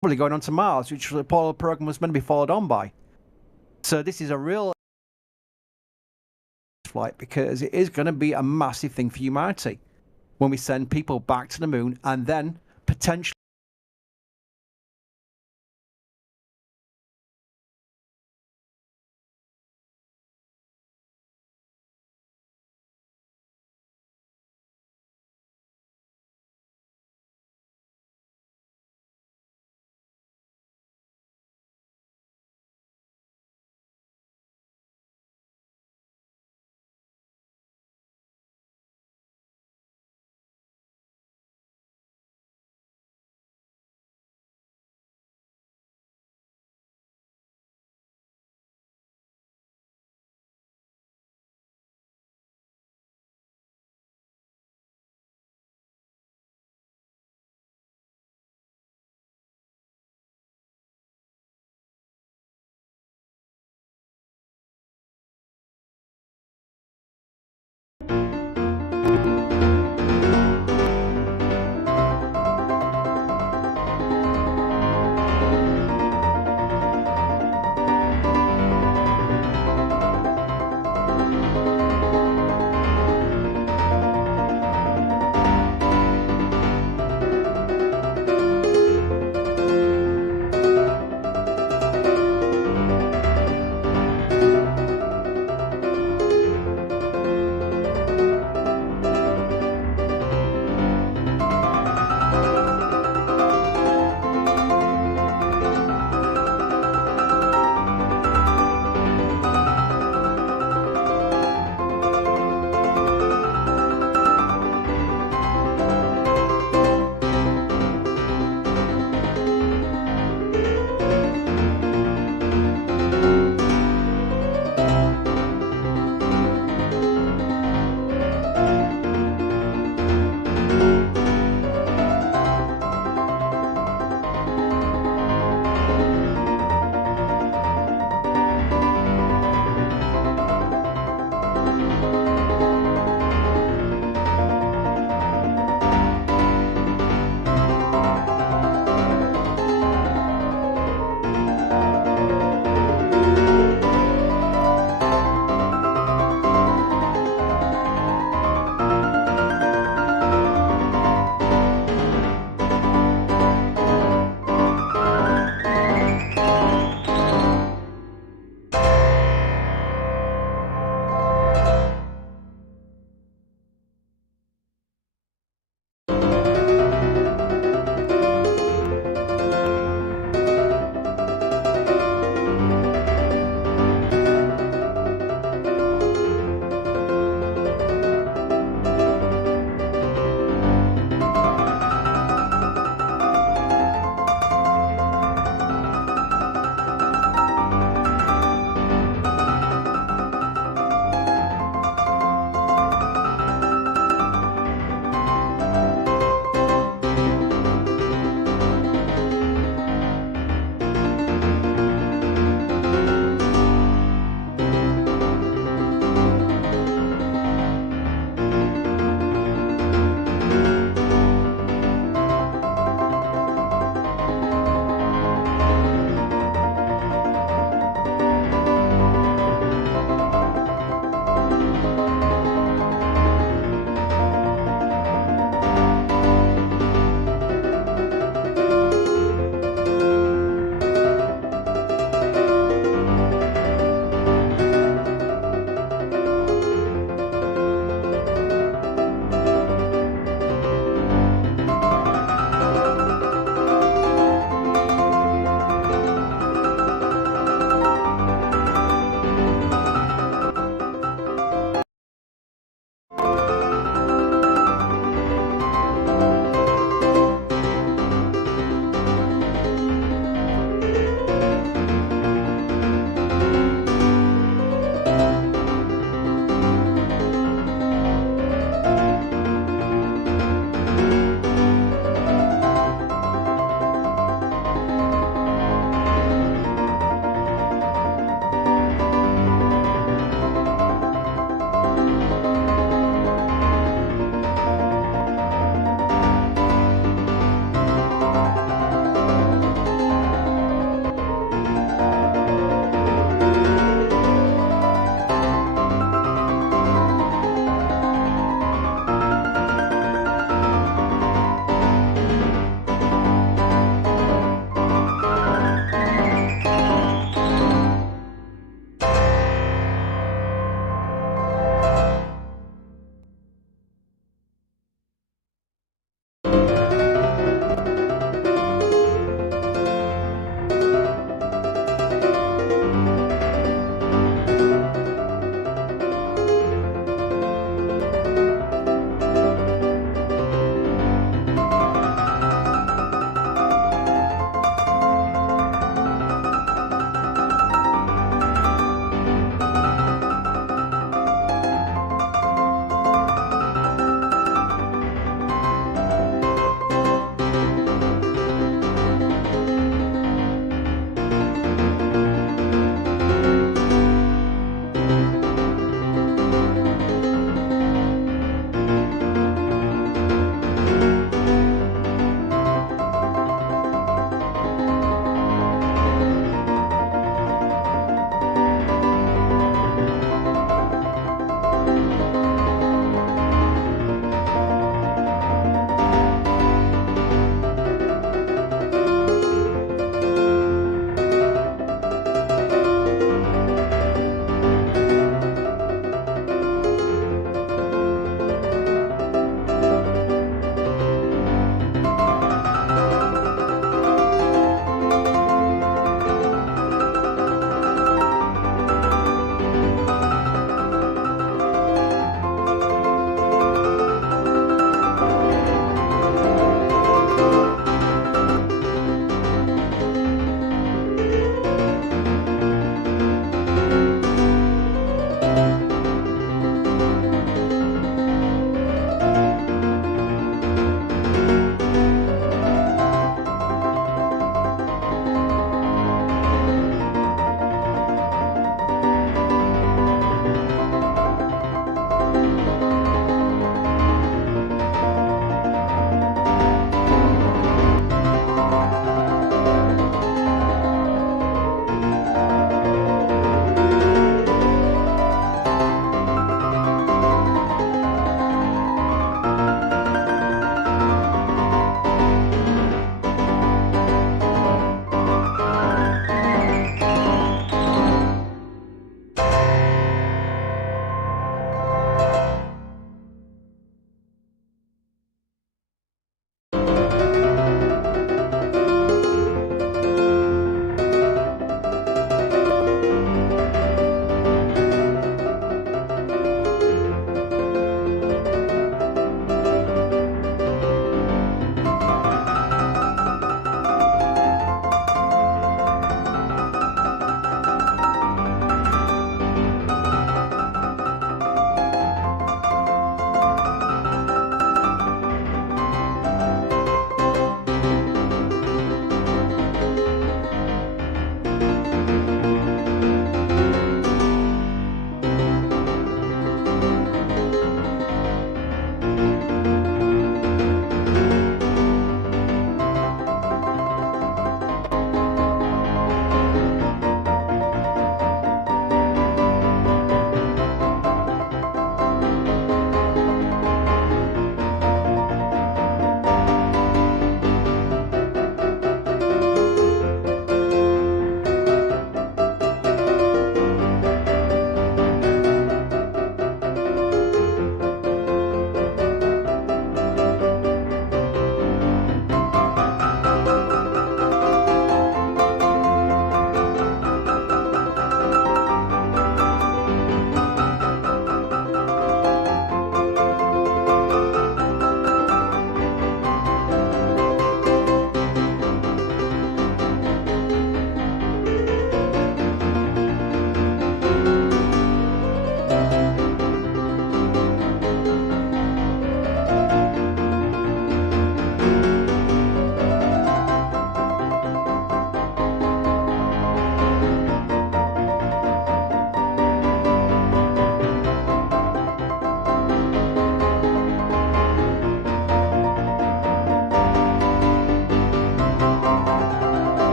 probably going on to Mars, which the Apollo program was meant to be followed on by. So this is a real flight because it is going to be a massive thing for humanity when we send people back to the moon and then potentially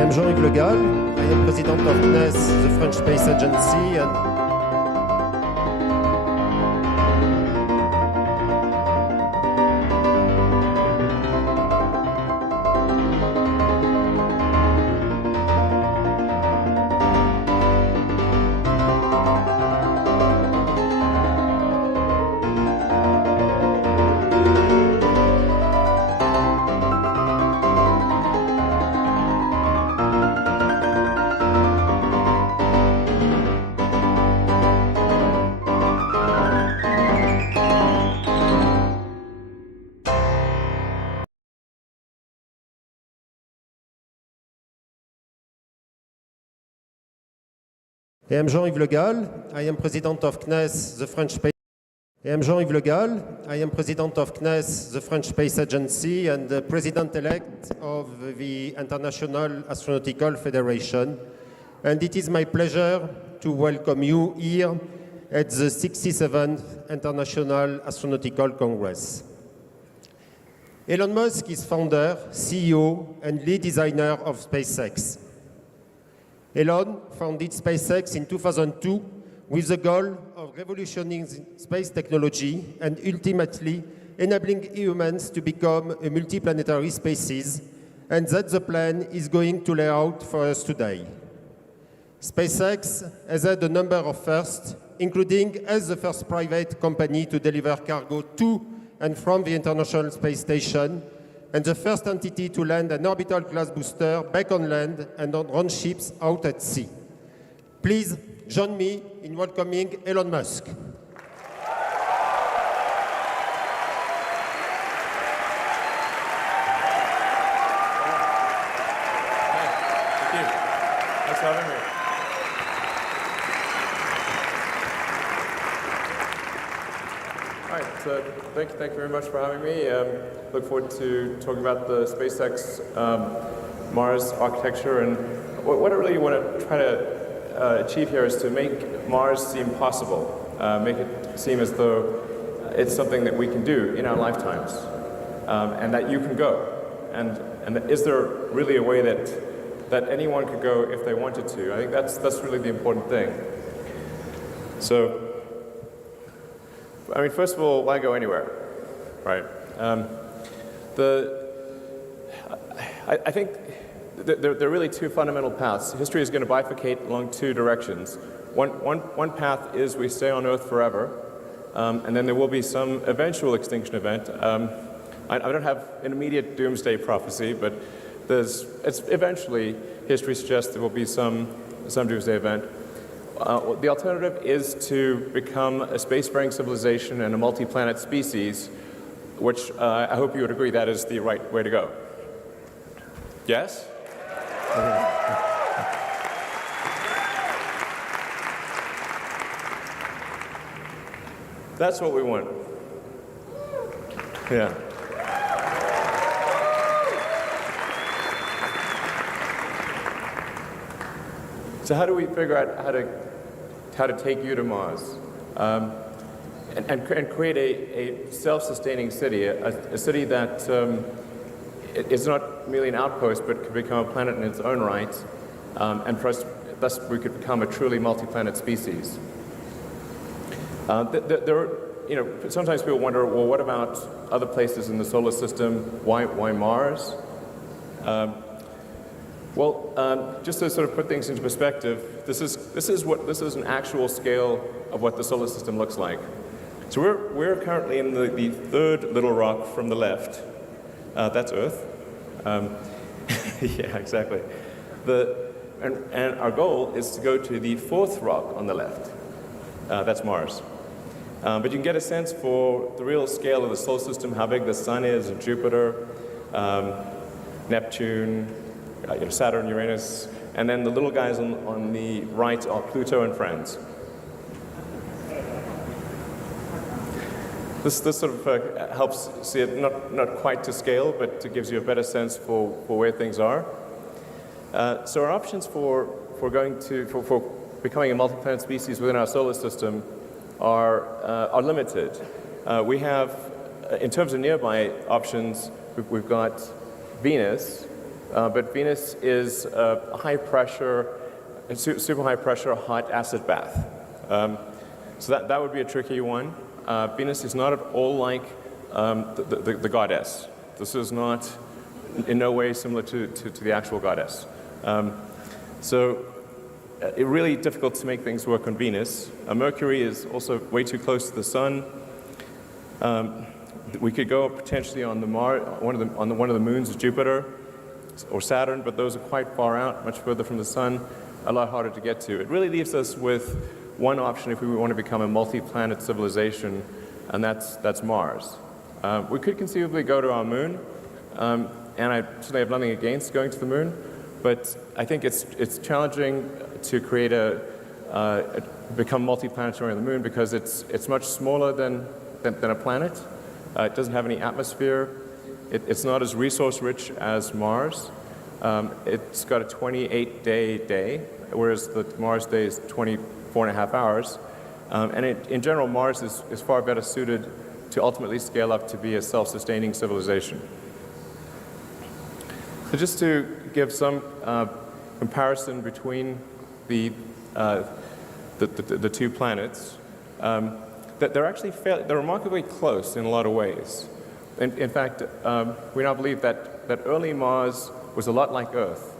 I'm Jean-Yves Le Gall. I am President of CNES, the French Space Agency, and I'm Jean-Yves Le Gall. I am President of CNES, the French Space. I'm Jean-Yves Le Gall. I am President of CNES, the French Space Agency, and the President-elect of the International Astronautical Federation. And it is my pleasure to welcome you here at the 67th International Astronautical Congress. Elon Musk is founder, CEO, and lead designer of SpaceX. Elon founded SpaceX in 2002 with the goal of revolutionizing space technology and ultimately enabling humans to become a multiplanetary species, and that's the plan is going to lay out for us today. SpaceX has had a number of firsts, including as the first private company to deliver cargo to and from the International Space Station, and the first entity to land an orbital class booster back on land and on run ships out at sea. Please join me in welcoming Elon Musk. Thank you. Thanks for having me. All right, so thank you very much for having me. Look forward to talking about the SpaceX Mars architecture, and what I really want to try to achieve here is to make Mars seem possible, make it seem as though it's something that we can do in our lifetimes, and that you can go. And is there really a way that anyone could go if they wanted to? I think that's really the important thing. So, I mean, first of all, why go anywhere, right? I think there are really two fundamental paths. History is going to bifurcate along two directions. One path is we stay on Earth forever, and then there will be some eventual extinction event. I don't have an immediate doomsday prophecy, but it's eventually, history suggests there will be some doomsday event. The alternative is to become a spacefaring civilization and a multi-planet species, which I hope you would agree that is the right way to go. Yes? That's what we want. Yeah. So how do we figure out how to take you to Mars and create a self-sustaining city, a city that is not merely an outpost but could become a planet in its own right, and for us, thus we could become a truly multi-planet species. Sometimes people wonder, well, what about other places in the solar system? Why Mars? Just to sort of put things into perspective, this is an actual scale of what the solar system looks like. So we're currently in the third little rock from the left. That's Earth. Yeah, exactly. And our goal is to go to the fourth rock on the left. That's Mars. But you can get a sense for the real scale of the solar system, how big the Sun is, and Jupiter, Neptune, Saturn, Uranus, and then the little guys on the right are Pluto and friends. This sort of helps see it not quite to scale, but it gives you a better sense for where things are. So our options for becoming a multi-planet species within our solar system are limited. We have, in terms of nearby options, we've got Venus. But Venus is a high-pressure, super high-pressure, hot acid bath. So that would be a tricky one. Venus is not at all like the goddess. This is not in no way similar to the actual goddess. So it's really difficult to make things work on Venus. Mercury is also way too close to the Sun. We could go potentially on one of the moons of Jupiter or Saturn, but those are quite far out, much further from the Sun, a lot harder to get to. It really leaves us with one option if we want to become a multi-planet civilization, and that's Mars. We could conceivably go to our moon, and I certainly have nothing against going to the moon, but I think it's challenging to create become multi-planetary on the moon because it's much smaller than a planet. It doesn't have any atmosphere. It's not as resource-rich as Mars. It's got a 28-day day, whereas the Mars day is 20 4.5 hours. And in general, Mars is far better suited to ultimately scale up to be a self-sustaining civilization. So just to give some comparison between the two planets, that they're remarkably close in a lot of ways. In fact, we now believe that early Mars was a lot like Earth.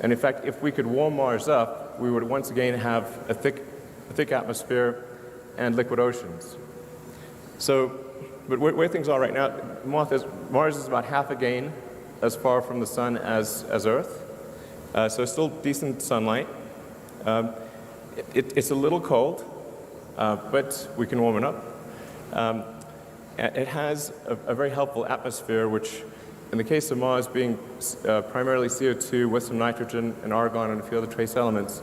And in fact, if we could warm Mars up, we would once again have a thick atmosphere and liquid oceans. So, but where things are right now, Mars is about half again as far from the sun as Earth. So still decent sunlight. It's a little cold, but we can warm it up. It has a very helpful atmosphere, which in the case of Mars being primarily CO2 with some nitrogen and argon and a few other trace elements,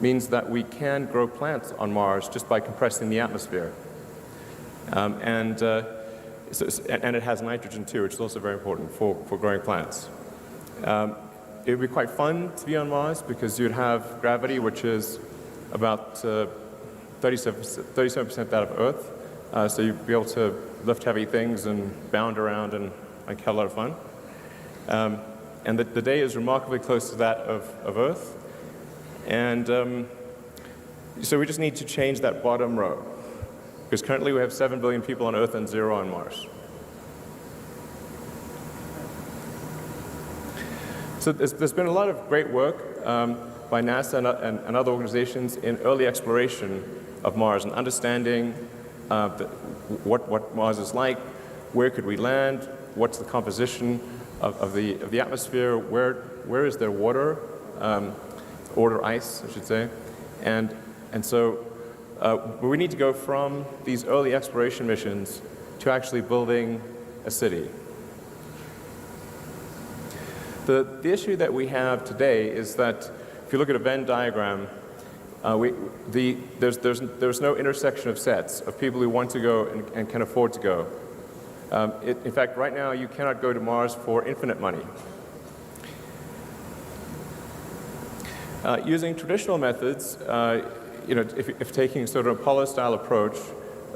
means that we can grow plants on Mars just by compressing the atmosphere. And it has nitrogen too, which is also very important for growing plants. It would be quite fun to be on Mars because you'd have gravity, which is about 37% that of Earth. So you'd be able to lift heavy things and bound around and like have a lot of fun. And the day is remarkably close to that of Earth. And so we just need to change that bottom row. Because currently we have 7 billion people on Earth and 0 on Mars. So there's been a lot of great work by NASA and other organizations in early exploration of Mars and understanding what Mars is like, where could we land, what's the composition of the atmosphere, where is there water, or ice, I should say, and so we need to go from these early exploration missions to actually building a city. The issue that we have today is that if you look at a Venn diagram, there's no intersection of sets of people who want to go and can afford to go. In fact, right now you cannot go to Mars for infinite money. Using traditional methods, if taking sort of Apollo-style approach,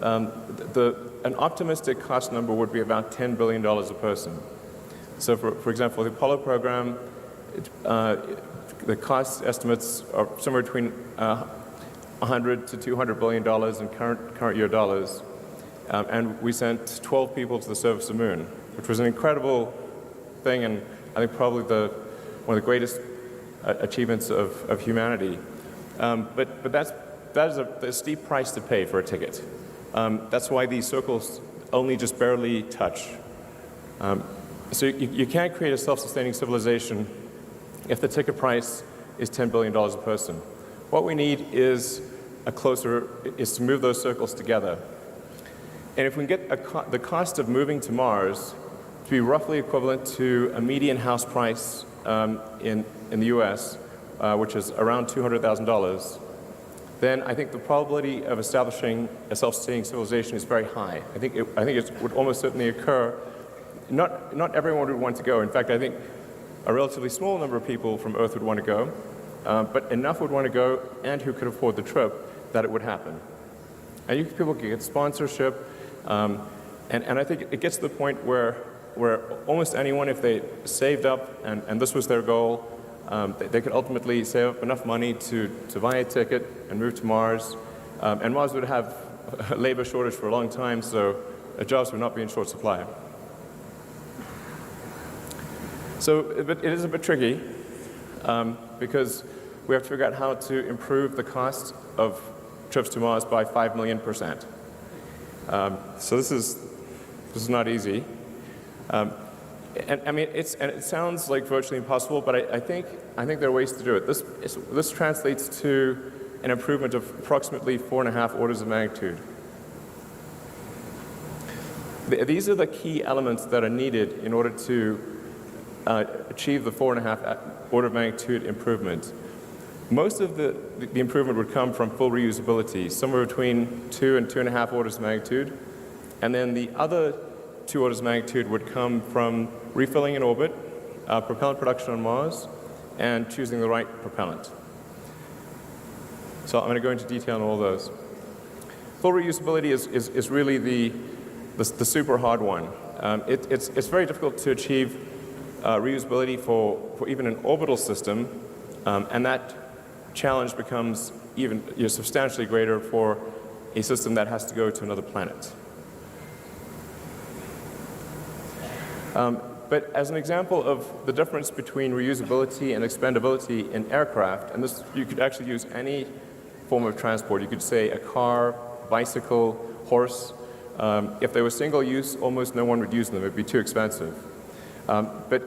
an optimistic cost number would be about $10 billion a person. So for example, the Apollo program, the cost estimates are somewhere between 100 to $200 billion in current year dollars. And we sent 12 people to the surface of the moon, which was an incredible thing, and I think probably one of the greatest achievements of humanity. But that is a steep price to pay for a ticket. That's why these circles only just barely touch. So you can't create a self-sustaining civilization if the ticket price is $10 billion a person. What we need is to move those circles together. And if we can get the cost of moving to Mars to be roughly equivalent to a median house price in the US, which is around $200,000, then I think the probability of establishing a self-sustaining civilization is very high. I think it would almost certainly occur. Not everyone would want to go. In fact, I think a relatively small number of people from Earth would want to go, but enough would want to go and who could afford the trip that it would happen. And people can get sponsorship, and I think it gets to the point where almost anyone, if they saved up and this was their goal, they could ultimately save up enough money to buy a ticket and move to Mars. And Mars would have a labor shortage for a long time, so jobs would not be in short supply. So but it is a bit tricky because we have to figure out how to improve the cost of trips to Mars by 5 million%. So this is not easy. And I mean, it sounds like virtually impossible, but I think there are ways to do it. This translates to an improvement of approximately 4.5 orders of magnitude. These are the key elements that are needed in order to achieve the 4.5 order of magnitude improvement. Most of the improvement would come from full reusability, somewhere between 2 and 2.5 orders of magnitude, and then the other 2 orders of magnitude would come from refilling in orbit, propellant production on Mars, and choosing the right propellant. So I'm going to go into detail on all those. Full reusability is really the super hard one. It's very difficult to achieve reusability for even an orbital system, and that challenge becomes even substantially greater for a system that has to go to another planet. But as an example of the difference between reusability and expendability in aircraft, and this you could actually use any form of transport. You could say a car, bicycle, horse. If they were single use, almost no one would use them. It would be too expensive. But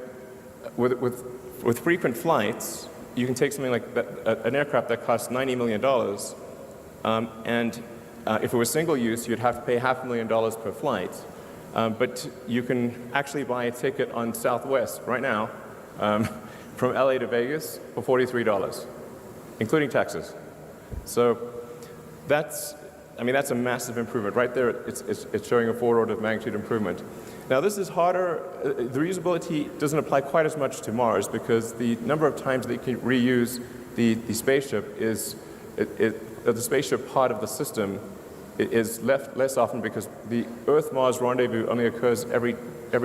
with frequent flights, you can take something like an aircraft that costs $90 million, and if it was single use, you'd have to pay $500,000 per flight. But you can actually buy a ticket on Southwest right now from LA to Vegas for $43, including taxes. So that's a massive improvement. Right there, it's showing a 4 order of magnitude improvement. Now this is harder. The reusability doesn't apply quite as much to Mars because the number of times that you can reuse the spaceship is, the spaceship part of the system is left less often because the Earth-Mars rendezvous only occurs every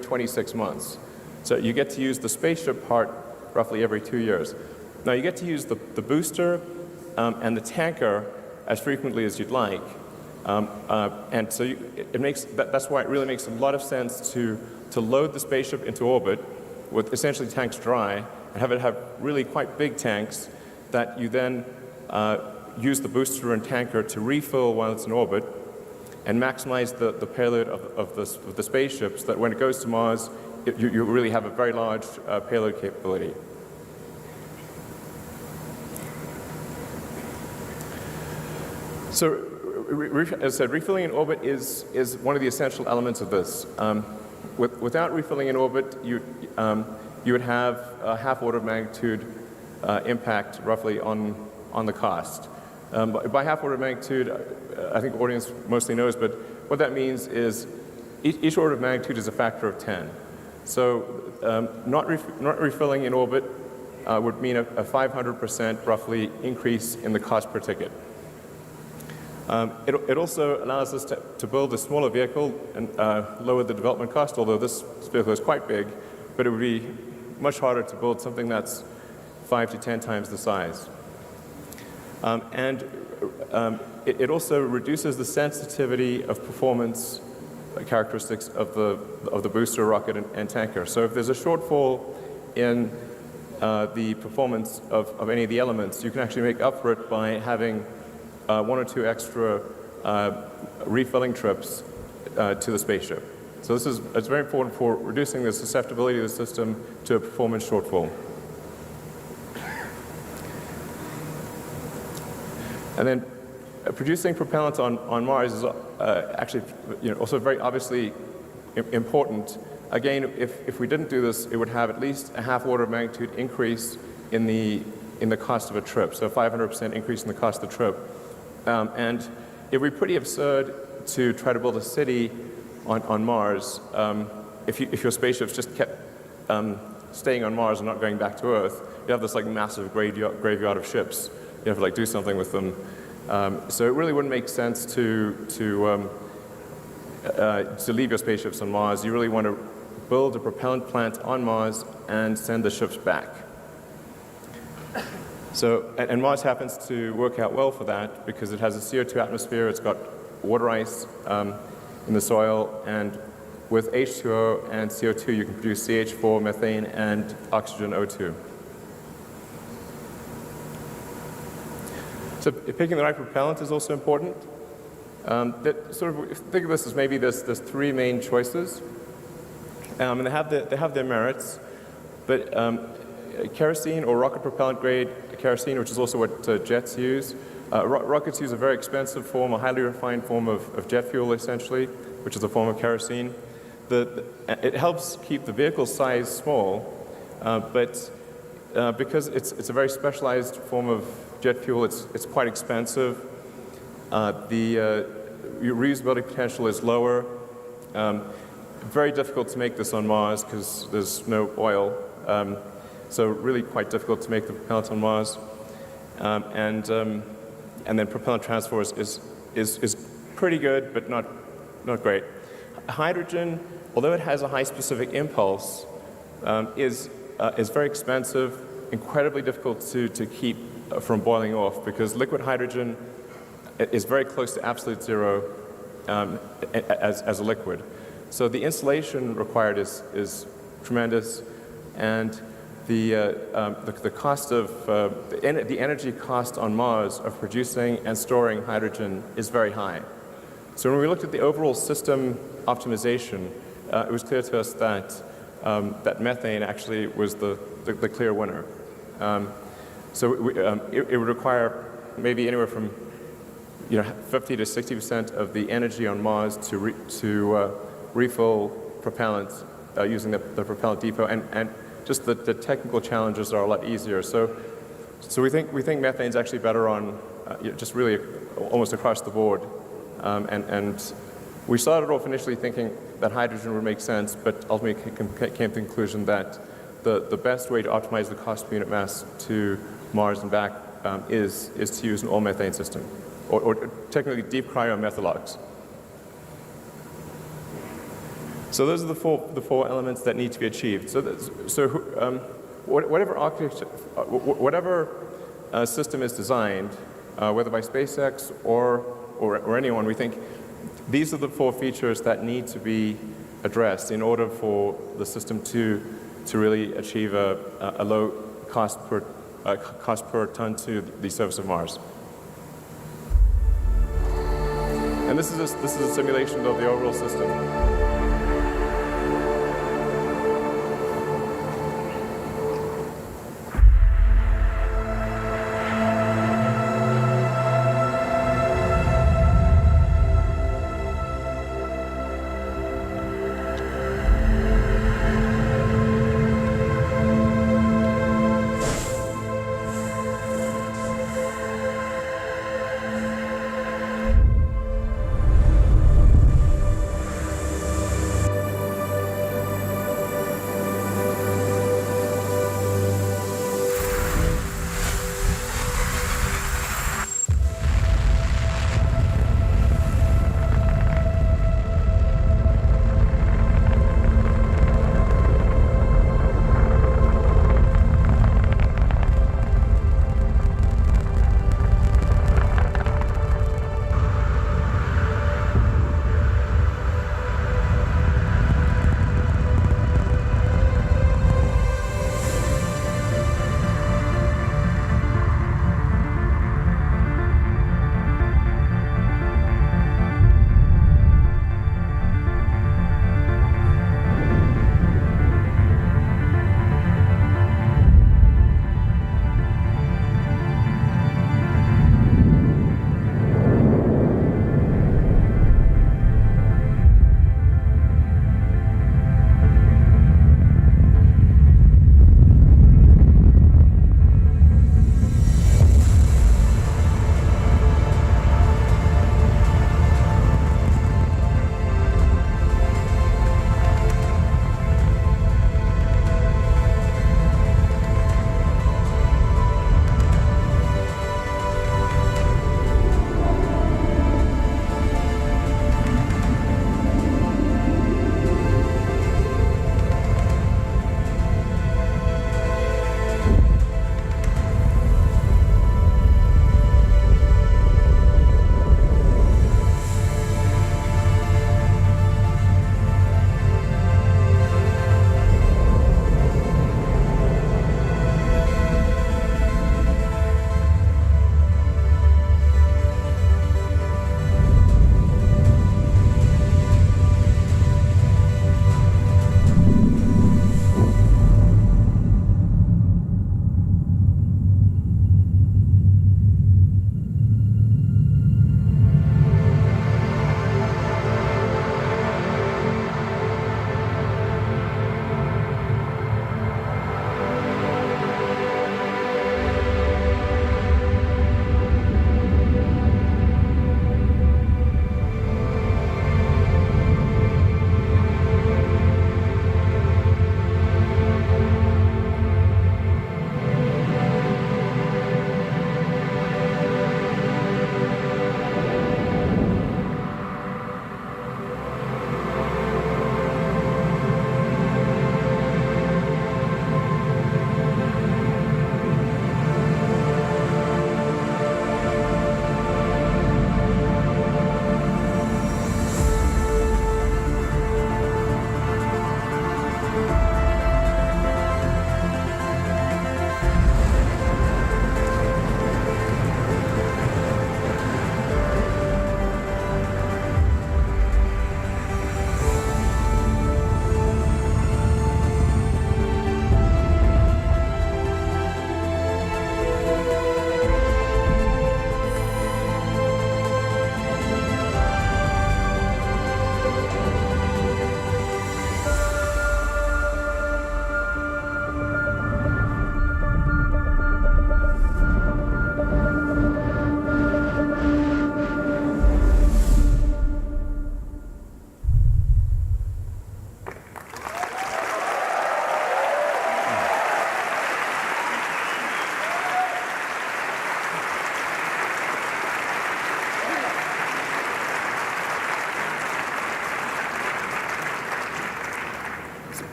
26 months. So you get to use the spaceship part roughly every 2 years. Now you get to use the booster and the tanker as frequently as you'd like. And so that's why it really makes a lot of sense to load the spaceship into orbit with essentially tanks dry and have it have really quite big tanks that you then use the booster and tanker to refill while it's in orbit and maximize the payload of the spaceship so that when it goes to Mars, you really have a very large payload capability. So, as I said, refilling in orbit is one of the essential elements of this. Without refilling in orbit, you would have a half order of magnitude impact roughly on the cost. By half order of magnitude, I think the audience mostly knows, but what that means is each order of magnitude is a factor of 10. So not refilling in orbit would mean a 500% roughly increase in the cost per ticket. It also allows us to build a smaller vehicle and lower the development cost, although this vehicle is quite big, but it would be much harder to build something that's 5 to 10 times the size. It also reduces the sensitivity of performance characteristics of the booster, rocket, and tanker. So if there's a shortfall in the performance of any of the elements, you can actually make up for it by having 1 or 2 extra refilling trips to the spaceship. So it's very important for reducing the susceptibility of the system to a performance shortfall. And then producing propellant on Mars is actually also very obviously important. Again, if we didn't do this, it would have at least a half order of magnitude increase in the cost of a trip, so a 500% increase in the cost of the trip. And it would be pretty absurd to try to build a city on Mars if your spaceships just kept staying on Mars and not going back to Earth. You have this like massive graveyard of ships. You have to like do something with them. So it really wouldn't make sense to leave your spaceships on Mars. You really want to build a propellant plant on Mars and send the ships back. So, and Mars happens to work out well for that because it has a CO2 atmosphere, it's got water ice in the soil, and with H2O and CO2 you can produce CH4, methane, and oxygen O2. So picking the right propellant is also important. Think of this as maybe there's 3 main choices, and they have their merits, but kerosene or rocket propellant grade kerosene, which is also what jets use. Rockets use a very expensive form, a highly refined form of jet fuel essentially, which is a form of kerosene. It helps keep the vehicle size small, but because it's a very specialized form of jet fuel, it's quite expensive. The reusability potential is lower. Very difficult to make this on Mars because there's no oil. So really quite difficult to make the propellant on Mars. and then propellant transfer is pretty good, but not great. Hydrogen, although it has a high specific impulse, is very expensive, incredibly difficult to keep from boiling off, because liquid hydrogen is very close to absolute zero as a liquid. So the insulation required is tremendous, and the cost of the energy cost on Mars of producing and storing hydrogen is very high. So when we looked at the overall system optimization, it was clear to us that that methane actually was the clear winner. So it would require maybe anywhere from 50 to 60% of the energy on Mars to refill propellant using the propellant depot, and just the technical challenges are a lot easier. So we think methane is actually better on just really almost across the board. And we started off initially thinking that hydrogen would make sense, but ultimately came to the conclusion that the best way to optimize the cost per unit mass to Mars and back is to use an all-methane system, or technically deep cryomethalogs. So those are the four elements that need to be achieved. Whatever architecture, whatever system is designed, whether by SpaceX or anyone, we think these are the four features that need to be addressed in order for the system to really achieve a low cost per ton to the surface of Mars. And this is a simulation of the overall system.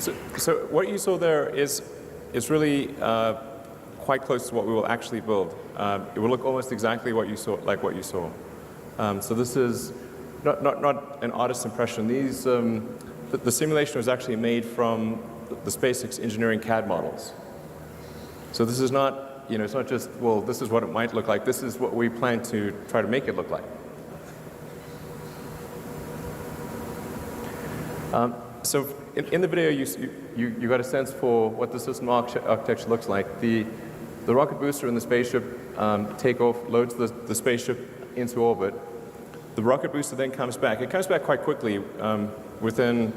So what you saw there is really quite close to what we will actually build. It will look almost exactly what you saw, like what you saw. So this is not an artist's impression. These, the simulation was actually made from the SpaceX engineering CAD models. So this is not, it's not just, well, this is what it might look like. This is what we plan to try to make it look like. So in the video, you got a sense for what the system architecture looks like. The rocket booster and the spaceship take off, loads the spaceship into orbit. The rocket booster then comes back. It comes back quite quickly, within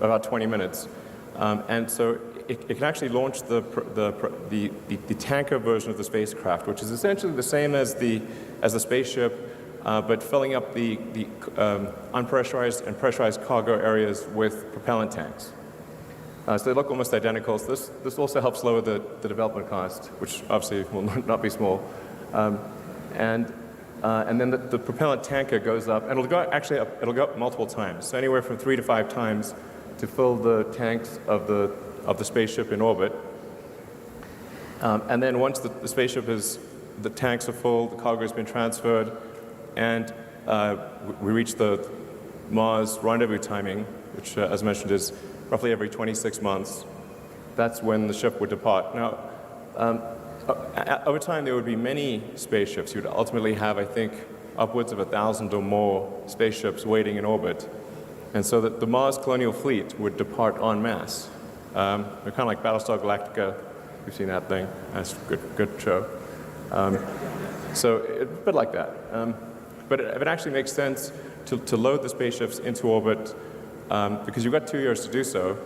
about 20 minutes. And so it can actually launch the tanker version of the spacecraft, which is essentially the same as the spaceship, but filling up the unpressurized and pressurized cargo areas with propellant tanks. So they look almost identical. So this also helps lower the development cost, which obviously will not be small. And then the propellant tanker goes up, and it'll go up multiple times, so anywhere from 3 to 5 times to fill the tanks of the spaceship in orbit. And then once the spaceship the tanks are full, the cargo has been transferred, and we reach the Mars rendezvous timing, which, as mentioned, is roughly every 26 months. That's when the ship would depart. Now, over time, there would be many spaceships. You would ultimately have, I think, upwards of 1,000 or more spaceships waiting in orbit. And so that the Mars colonial fleet would depart en masse. They're kind of like Battlestar Galactica. You've seen that thing. That's a good show. So a bit like that. But it actually makes sense to load the spaceships into orbit because you've got 2 years to do so,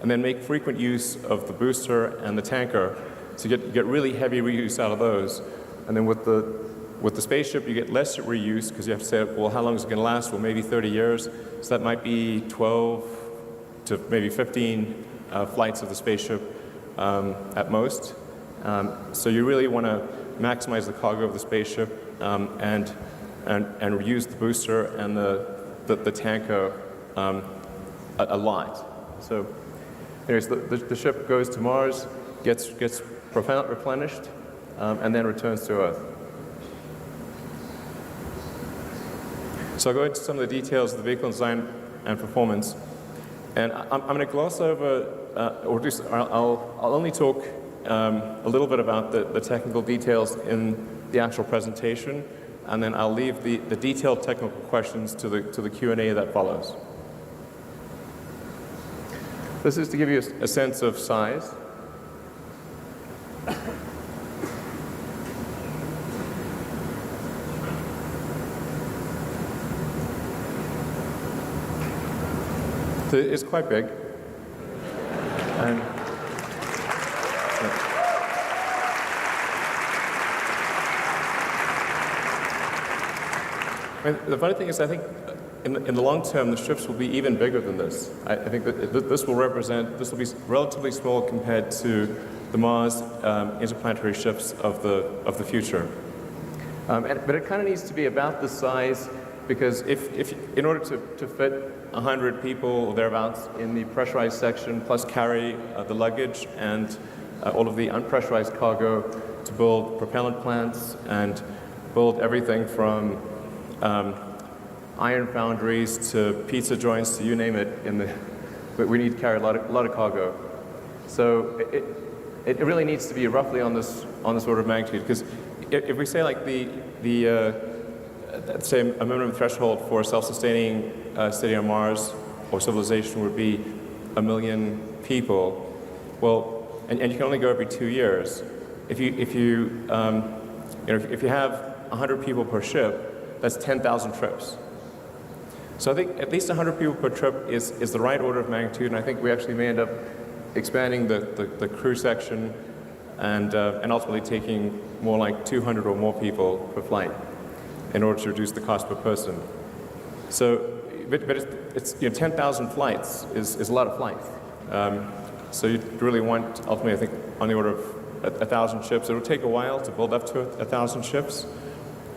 and then make frequent use of the booster and the tanker to get really heavy reuse out of those. And then with the spaceship, you get less reuse because you have to say, well, how long is it going to last? Well, maybe 30 years. So that might be 12 to maybe 15 flights of the spaceship at most. So you really want to maximize the cargo of the spaceship and reuse the booster and the tanker a lot. So anyways, the ship goes to Mars, gets propellant replenished, and then returns to Earth. So I'll go into some of the details of the vehicle design and performance. And I'm going to gloss over, I'll only talk a little bit about the technical details in the actual presentation, and then I'll leave the detailed technical questions to the Q&A that follows. This is to give you a sense of size. So it's quite big. And the funny thing is, I think in the long term, the ships will be even bigger than this. I think that this will be relatively small compared to the Mars interplanetary ships of the future. But it kind of needs to be about this size, because if in order to fit 100 people or thereabouts in the pressurized section, plus carry the luggage and all of the unpressurized cargo, to build propellant plants and build everything from iron foundries to pizza joints to you name it, but we need to carry a lot of cargo. So it really needs to be roughly on this order of magnitude, because if we say like say a minimum threshold for self-sustaining city on Mars or civilization would be 1 million people, well, and you can only go every 2 years. If you have 100 people per ship, that's 10,000 trips. So I think at least 100 people per trip is the right order of magnitude, and I think we actually may end up expanding the crew section and ultimately taking more like 200 or more people per flight in order to reduce the cost per person. So, but it's 10,000 flights is a lot of flights. So you really want, ultimately, I think, on the order of 1,000 ships. It'll take a while to build up to 1,000 ships.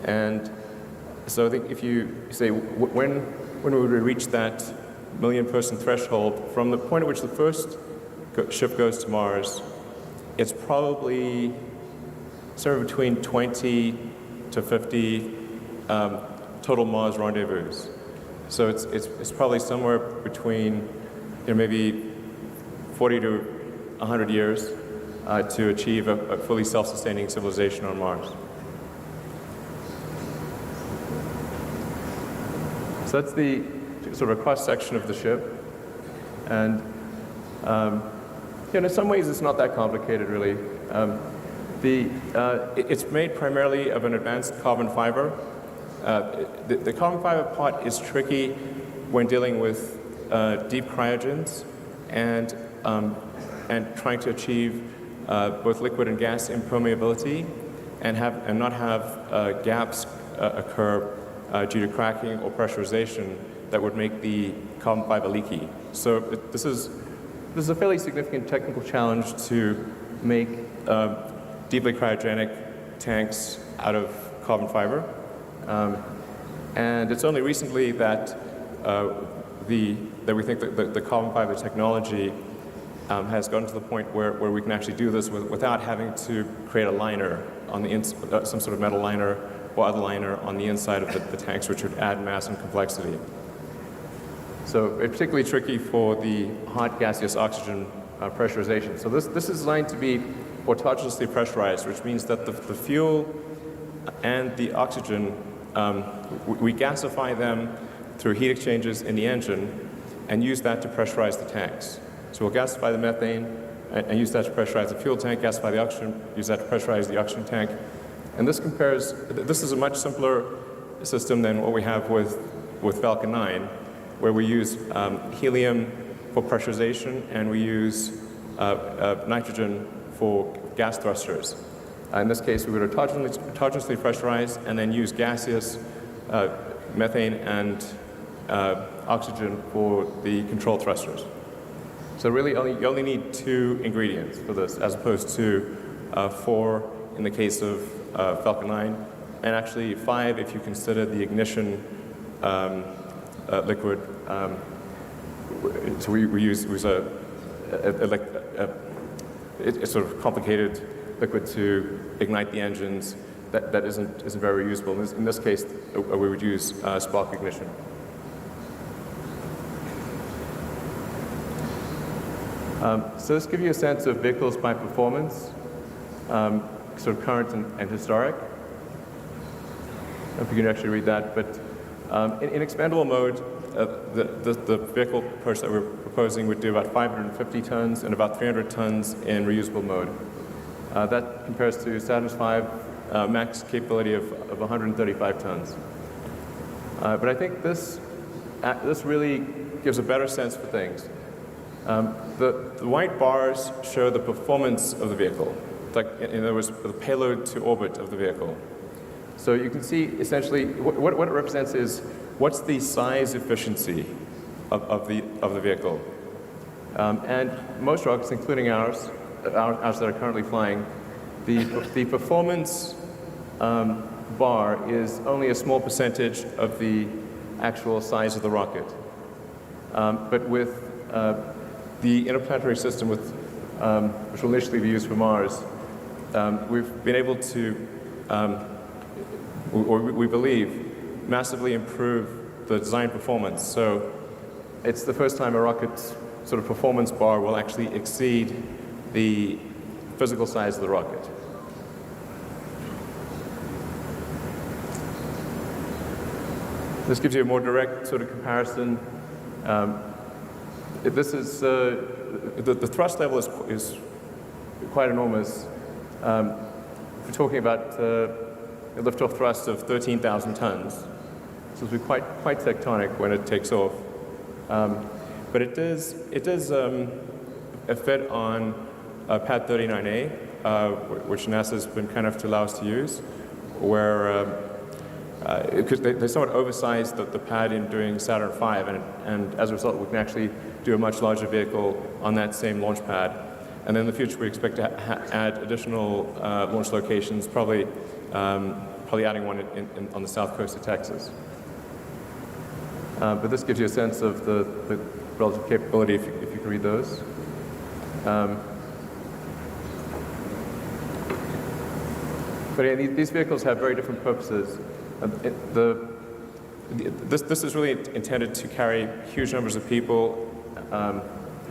And so I think if you say, when would we reach that million-person threshold, from the point at which the first ship goes to Mars, it's probably somewhere between 20 to 50 total Mars rendezvous. So it's probably somewhere between maybe 40 to 100 years to achieve a fully self-sustaining civilization on Mars. So that's the sort of a cross-section of the ship. And in some ways it's not that complicated, really. It's made primarily of an advanced carbon fiber. The carbon fiber part is tricky when dealing with deep cryogens and trying to achieve both liquid and gas impermeability and not have gaps occur due to cracking or pressurization that would make the carbon fiber leaky. So this is a fairly significant technical challenge to make deeply cryogenic tanks out of carbon fiber. And it's only recently that we think that the carbon fiber technology has gotten to the point where we can actually do this without having to create a liner on the some sort of metal liner or other liner on the inside of the tanks, which would add mass and complexity. So it's particularly tricky for the hot gaseous oxygen pressurization. So this is designed to be autonomously pressurized, which means that the fuel and the oxygen, we gasify them through heat exchanges in the engine and use that to pressurize the tanks. So we'll gasify the methane and use that to pressurize the fuel tank, gasify the oxygen, use that to pressurize the oxygen tank. And this is a much simpler system than what we have with Falcon 9, where we use helium for pressurization and we use nitrogen for gas thrusters. In this case, we would autonomously pressurize and then use gaseous methane and oxygen for the control thrusters. So really, you only need 2 ingredients for this, as opposed to 4 in the case of Falcon 9, and actually 5 if you consider the ignition liquid. So we use a sort of complicated liquid to ignite the engines that isn't very reusable. In this case, we would use spark ignition. So this gives you a sense of vehicles by performance, sort of current and historic. I don't know if you can actually read that, but in expandable mode, the vehicle approach that we're proposing would do about 550 tons and about 300 tons in reusable mode. That compares to Saturn's V max capability of 135 tons. But I think this really gives a better sense for things. The white bars show the performance of the vehicle, like in other words, the payload to orbit of the vehicle. So you can see essentially what it represents is what's the size efficiency of the vehicle. And most rockets, including ours that are currently flying, the performance bar is only a small percentage of the actual size of the rocket. But with the interplanetary system, which will initially be used for Mars, we've been able to, or we believe, massively improve the design performance. So it's the first time a rocket's sort of performance bar will actually exceed the physical size of the rocket. This gives you a more direct sort of comparison. This is the thrust level is quite enormous. We're talking about a liftoff thrust of 13,000 tons. So it'll be quite tectonic when it takes off. But it does fit on Pad 39A, which NASA's been kind enough to allow us to use, where because they somewhat oversized the pad in doing Saturn V, and as a result, we can actually do a much larger vehicle on that same launch pad. And then in the future, we expect to add additional launch locations, probably adding one on the south coast of Texas. But this gives you a sense of the relative capability if you can read those. But yeah, these vehicles have very different purposes. This is really intended to carry huge numbers of people,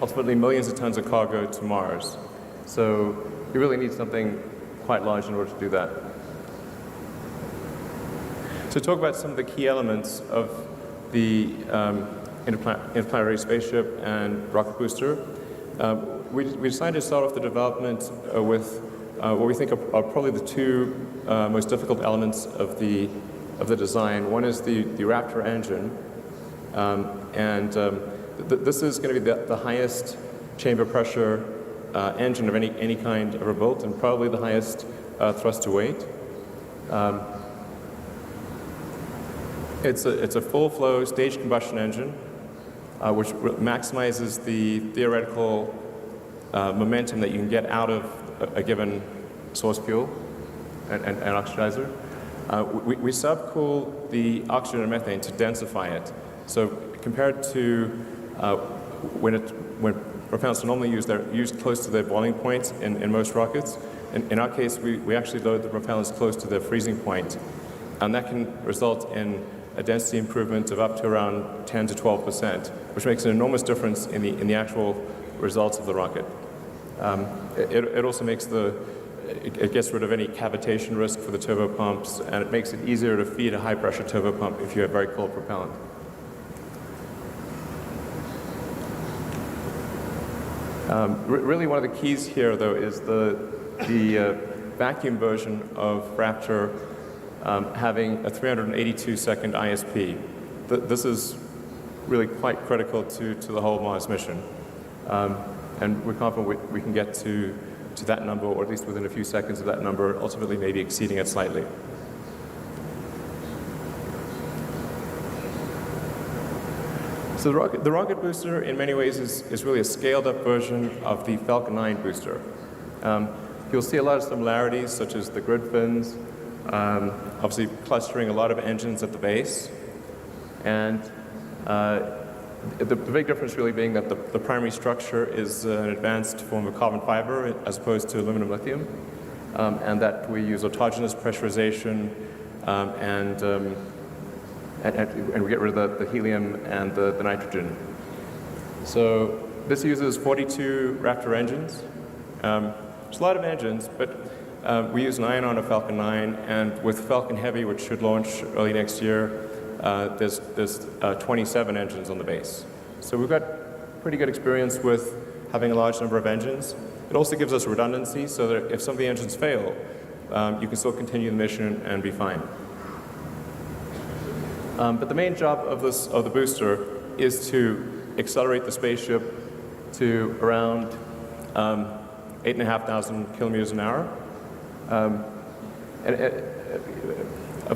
ultimately millions of tons of cargo to Mars. So you really need something quite large in order to do that. So talk about some of the key elements of the interplanetary spaceship and rocket booster. We decided to start off the development with what we think are probably the two most difficult elements of the design. One is the Raptor engine, this is going to be the highest chamber pressure engine of any kind ever built, and probably the highest thrust to weight. It's a full-flow staged combustion engine, which maximizes the theoretical momentum that you can get out of a given source fuel and oxidizer. We subcool the oxygen and methane to densify it. So compared to when propellants are normally used, they're used close to their boiling point in most rockets. In our case, we actually load the propellants close to their freezing point, and that can result in a density improvement of up to around 10 to 12%, which makes an enormous difference in the actual results of the rocket. It also makes it gets rid of any cavitation risk for the turbopumps, and it makes it easier to feed a high-pressure turbopump if you have very cold propellant. Really, one of the keys here, though, is the vacuum version of Raptor having a 382-second ISP. This is really quite critical to the whole Mars mission. And we're confident we can get to that number, or at least within a few seconds of that number, ultimately maybe exceeding it slightly. So the rocket booster, in many ways, is really a scaled-up version of the Falcon 9 booster. You'll see a lot of similarities, such as the grid fins, obviously clustering a lot of engines at the base, and the big difference really being that the primary structure is an advanced form of carbon fiber as opposed to aluminum lithium, and that we use autogenous pressurization and we get rid of the helium and the nitrogen. So this uses 42 Raptor engines. It's a lot of engines, but we use 9 on a Falcon 9, and with Falcon Heavy, which should launch early next year, there's 27 engines on the base. So we've got pretty good experience with having a large number of engines. It also gives us redundancy, so that if some of the engines fail, you can still continue the mission and be fine. But the main job of the booster is to accelerate the spaceship to around 8,500 kilometers an hour.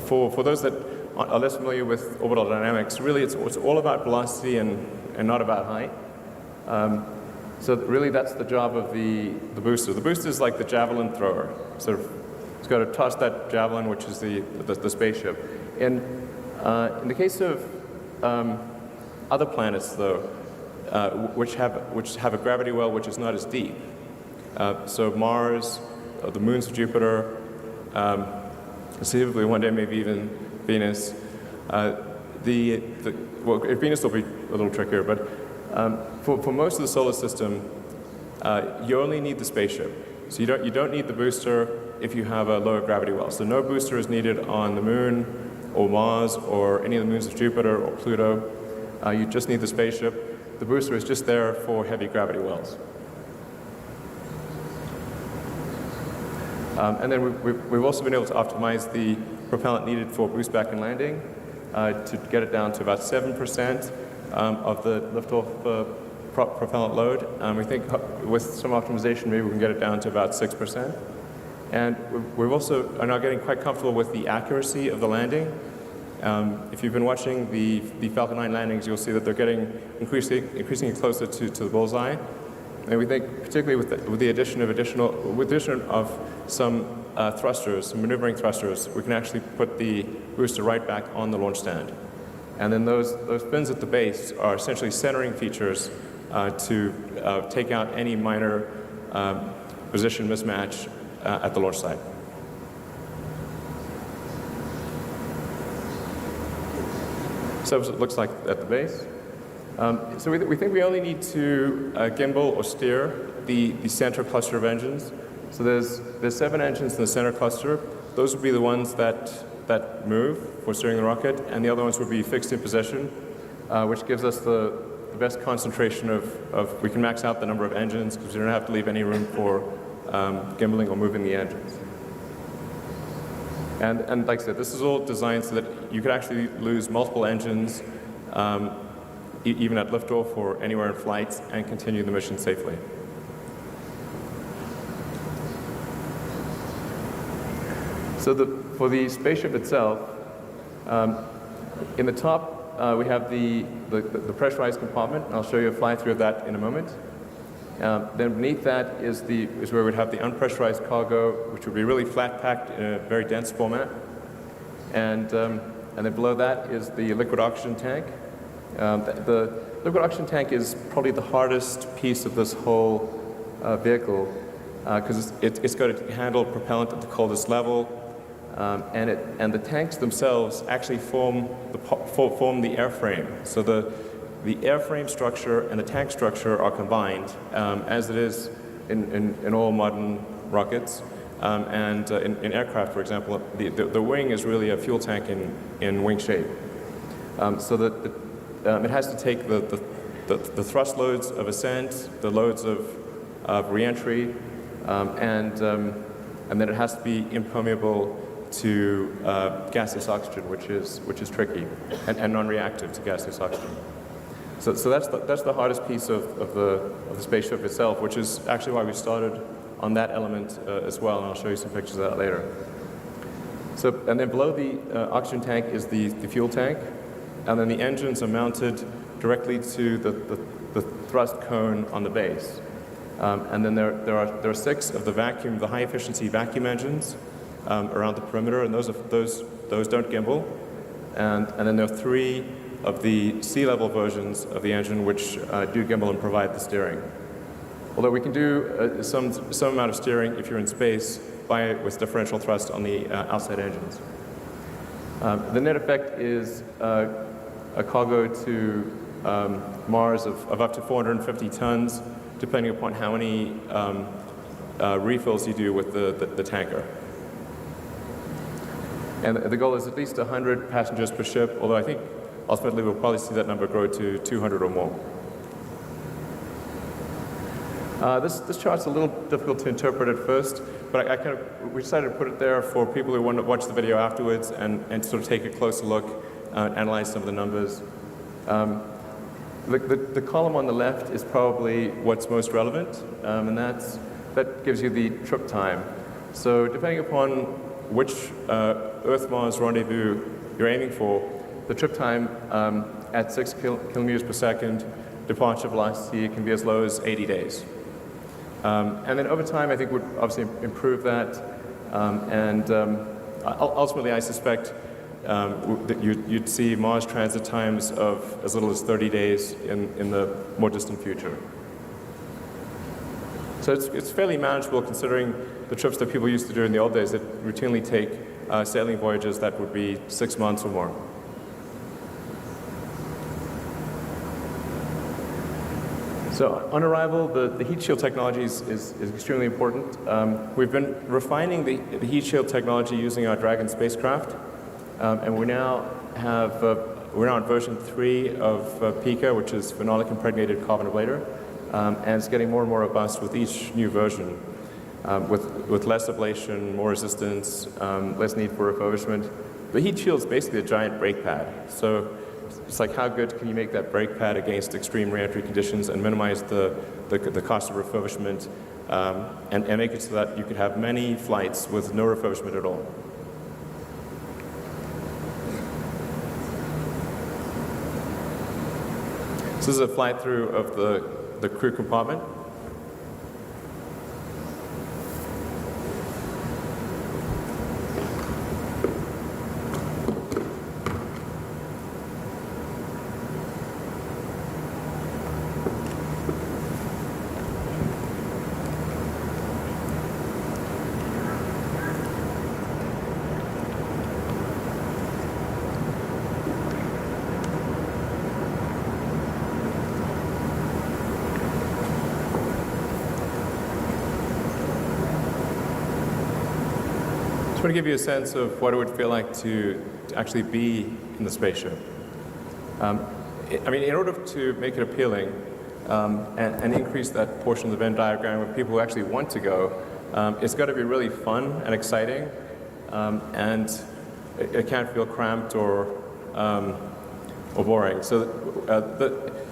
For those that are less familiar with orbital dynamics, really it's all about velocity and not about height. So really that's the job of the booster. The booster is like the javelin thrower. Sort of, it's got to toss that javelin, which is the spaceship. In the case of other planets, though, which have a gravity well which is not as deep, so Mars, the moons of Jupiter, conceivably one day maybe even Venus. Well, Venus will be a little trickier, but for most of the solar system, you only need the spaceship. So you don't need the booster if you have a lower gravity well. So no booster is needed on the Moon or Mars or any of the moons of Jupiter or Pluto. You just need the spaceship. The booster is just there for heavy gravity wells. And then we've also been able to optimize the propellant needed for boost back and landing to get it down to about 7% of the liftoff propellant load. We think with some optimization, maybe we can get it down to about 6%. And we've also are now getting quite comfortable with the accuracy of the landing. If you've been watching the Falcon 9 landings, you'll see that they're getting increasingly closer to the bullseye. And we think, particularly with the addition of some thrusters, some maneuvering thrusters, we can actually put the booster right back on the launch stand. And then those fins at the base are essentially centering features to take out any minor position mismatch at the launch site. So it looks like at the base. So we think we only need to gimbal or steer the center cluster of engines. So there's 7 engines in the center cluster. Those would be the ones that move for steering the rocket, and the other ones would be fixed in position, which gives us the best concentration of we can max out the number of engines because we don't have to leave any room for gimbaling or moving the engines. And like I said, this is all designed so that you could actually lose multiple engines even at liftoff or anywhere in flight and continue the mission safely. So for the spaceship itself, in the top we have the pressurized compartment, and I'll show you a fly-through of that in a moment. Then beneath that is where we'd have the unpressurized cargo, which would be really flat-packed in a very dense format. And then below that is the liquid oxygen tank. The liquid oxygen tank is probably the hardest piece of this whole vehicle because it's got to handle propellant at the coldest level. And the tanks themselves actually form the airframe. So the airframe structure and the tank structure are combined, as it is in all modern rockets. And in aircraft, for example, the wing is really a fuel tank in wing shape. So that it has to take the thrust loads of ascent, the loads of reentry, and then it has to be impermeable to gaseous oxygen, which is tricky, and non-reactive to gaseous oxygen. So that's the hardest piece of the spaceship itself, which is actually why we started on that element as well, and I'll show you some pictures of that later. So, and then below the oxygen tank is the fuel tank, and then the engines are mounted directly to the thrust cone on the base. And then there are 6 of the high efficiency vacuum engines around the perimeter, and those don't gimbal. And then there are 3 of the sea level versions of the engine which do gimbal and provide the steering. Although we can do some amount of steering if you're in space with differential thrust on the outside engines. The net effect is a cargo to Mars of up to 450 tons, depending upon how many refills you do with the tanker. And the goal is at least 100 passengers per ship, although I think ultimately we'll probably see that number grow to 200 or more. This chart's a little difficult to interpret at first, but we decided to put it there for people who want to watch the video afterwards and sort of take a closer look, analyze some of the numbers. The column on the left is probably what's most relevant, and that gives you the trip time. So depending upon which Earth-Mars rendezvous you're aiming for, the trip time at 6 kilometers per second, departure velocity can be as low as 80 days. And then over time, I think we'd obviously improve that. Ultimately, I suspect that you'd see Mars transit times of as little as 30 days in the more distant future. So it's fairly manageable considering the trips that people used to do in the old days that routinely take sailing voyages that would be 6 months or more. So on arrival, the heat shield technology is extremely important. We've been refining the heat shield technology using our Dragon spacecraft, and we're now on version 3 of PICA, which is phenolic impregnated carbon ablator, and it's getting more and more robust with each new version, with less ablation, more resistance, less need for refurbishment. The heat shield is basically a giant brake pad. So it's like how good can you make that brake pad against extreme reentry conditions and minimize the cost of refurbishment and make it so that you could have many flights with no refurbishment at all. So this is a flight through of the crew compartment. just want to give you a sense of what it would feel like to actually be in the spaceship. I mean, in order to make it appealing and increase that portion of the Venn diagram where people who actually want to go, it's got to be really fun and exciting, and it can't feel cramped or boring. So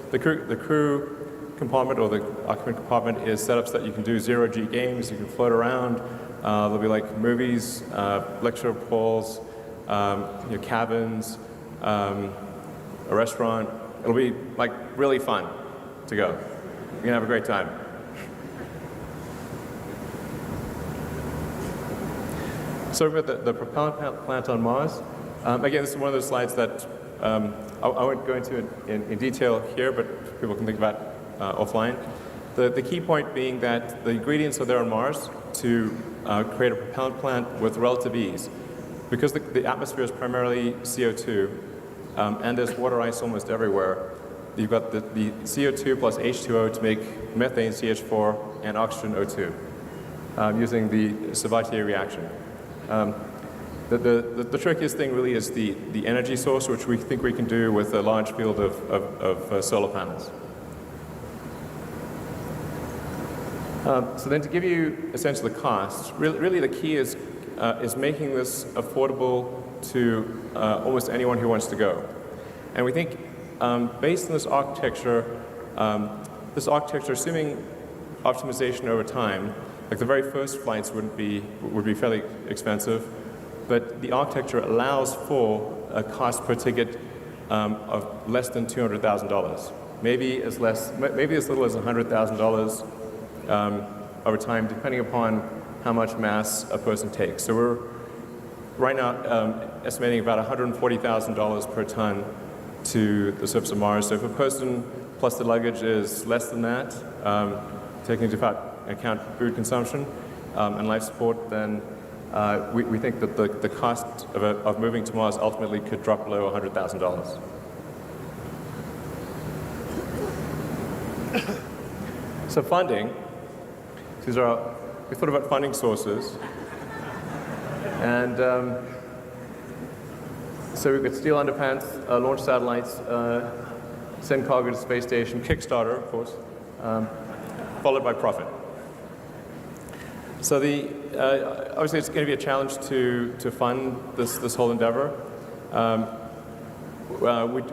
the crew compartment or the occupant compartment is set up so that you can do zero-G games, you can float around. There'll be like movies, lecture halls, cabins, a restaurant. It'll be like really fun to go. You're gonna have a great time. So about the propellant plant on Mars. Again, this is one of those slides that I won't go into in detail here, but people can think about offline. The key point being that the ingredients are there on Mars to create a propellant plant with relative ease. Because the atmosphere is primarily CO2, and there's water ice almost everywhere, you've got the CO2 plus H2O to make methane CH4 and oxygen O2 using the Sabatier reaction. The trickiest thing really is the energy source, which we think we can do with a large field of solar panels. So then to give you a sense of the cost, really the key is making this affordable to almost anyone who wants to go. And we think based on this architecture, assuming optimization over time, like the very first flights would be fairly expensive, but the architecture allows for a cost per ticket of less than $200,000. Maybe as little as $100,000 over time, depending upon how much mass a person takes. So we're right now estimating about $140,000 per ton to the surface of Mars. So if a person plus the luggage is less than that, taking into account food consumption and life support, then we think that the cost of moving to Mars ultimately could drop below $100,000. So funding, we thought about funding sources, and so we've got steel underpants, launch satellites, send cargo to the space station, Kickstarter, of course, followed by profit. So obviously it's going to be a challenge to fund this whole endeavor.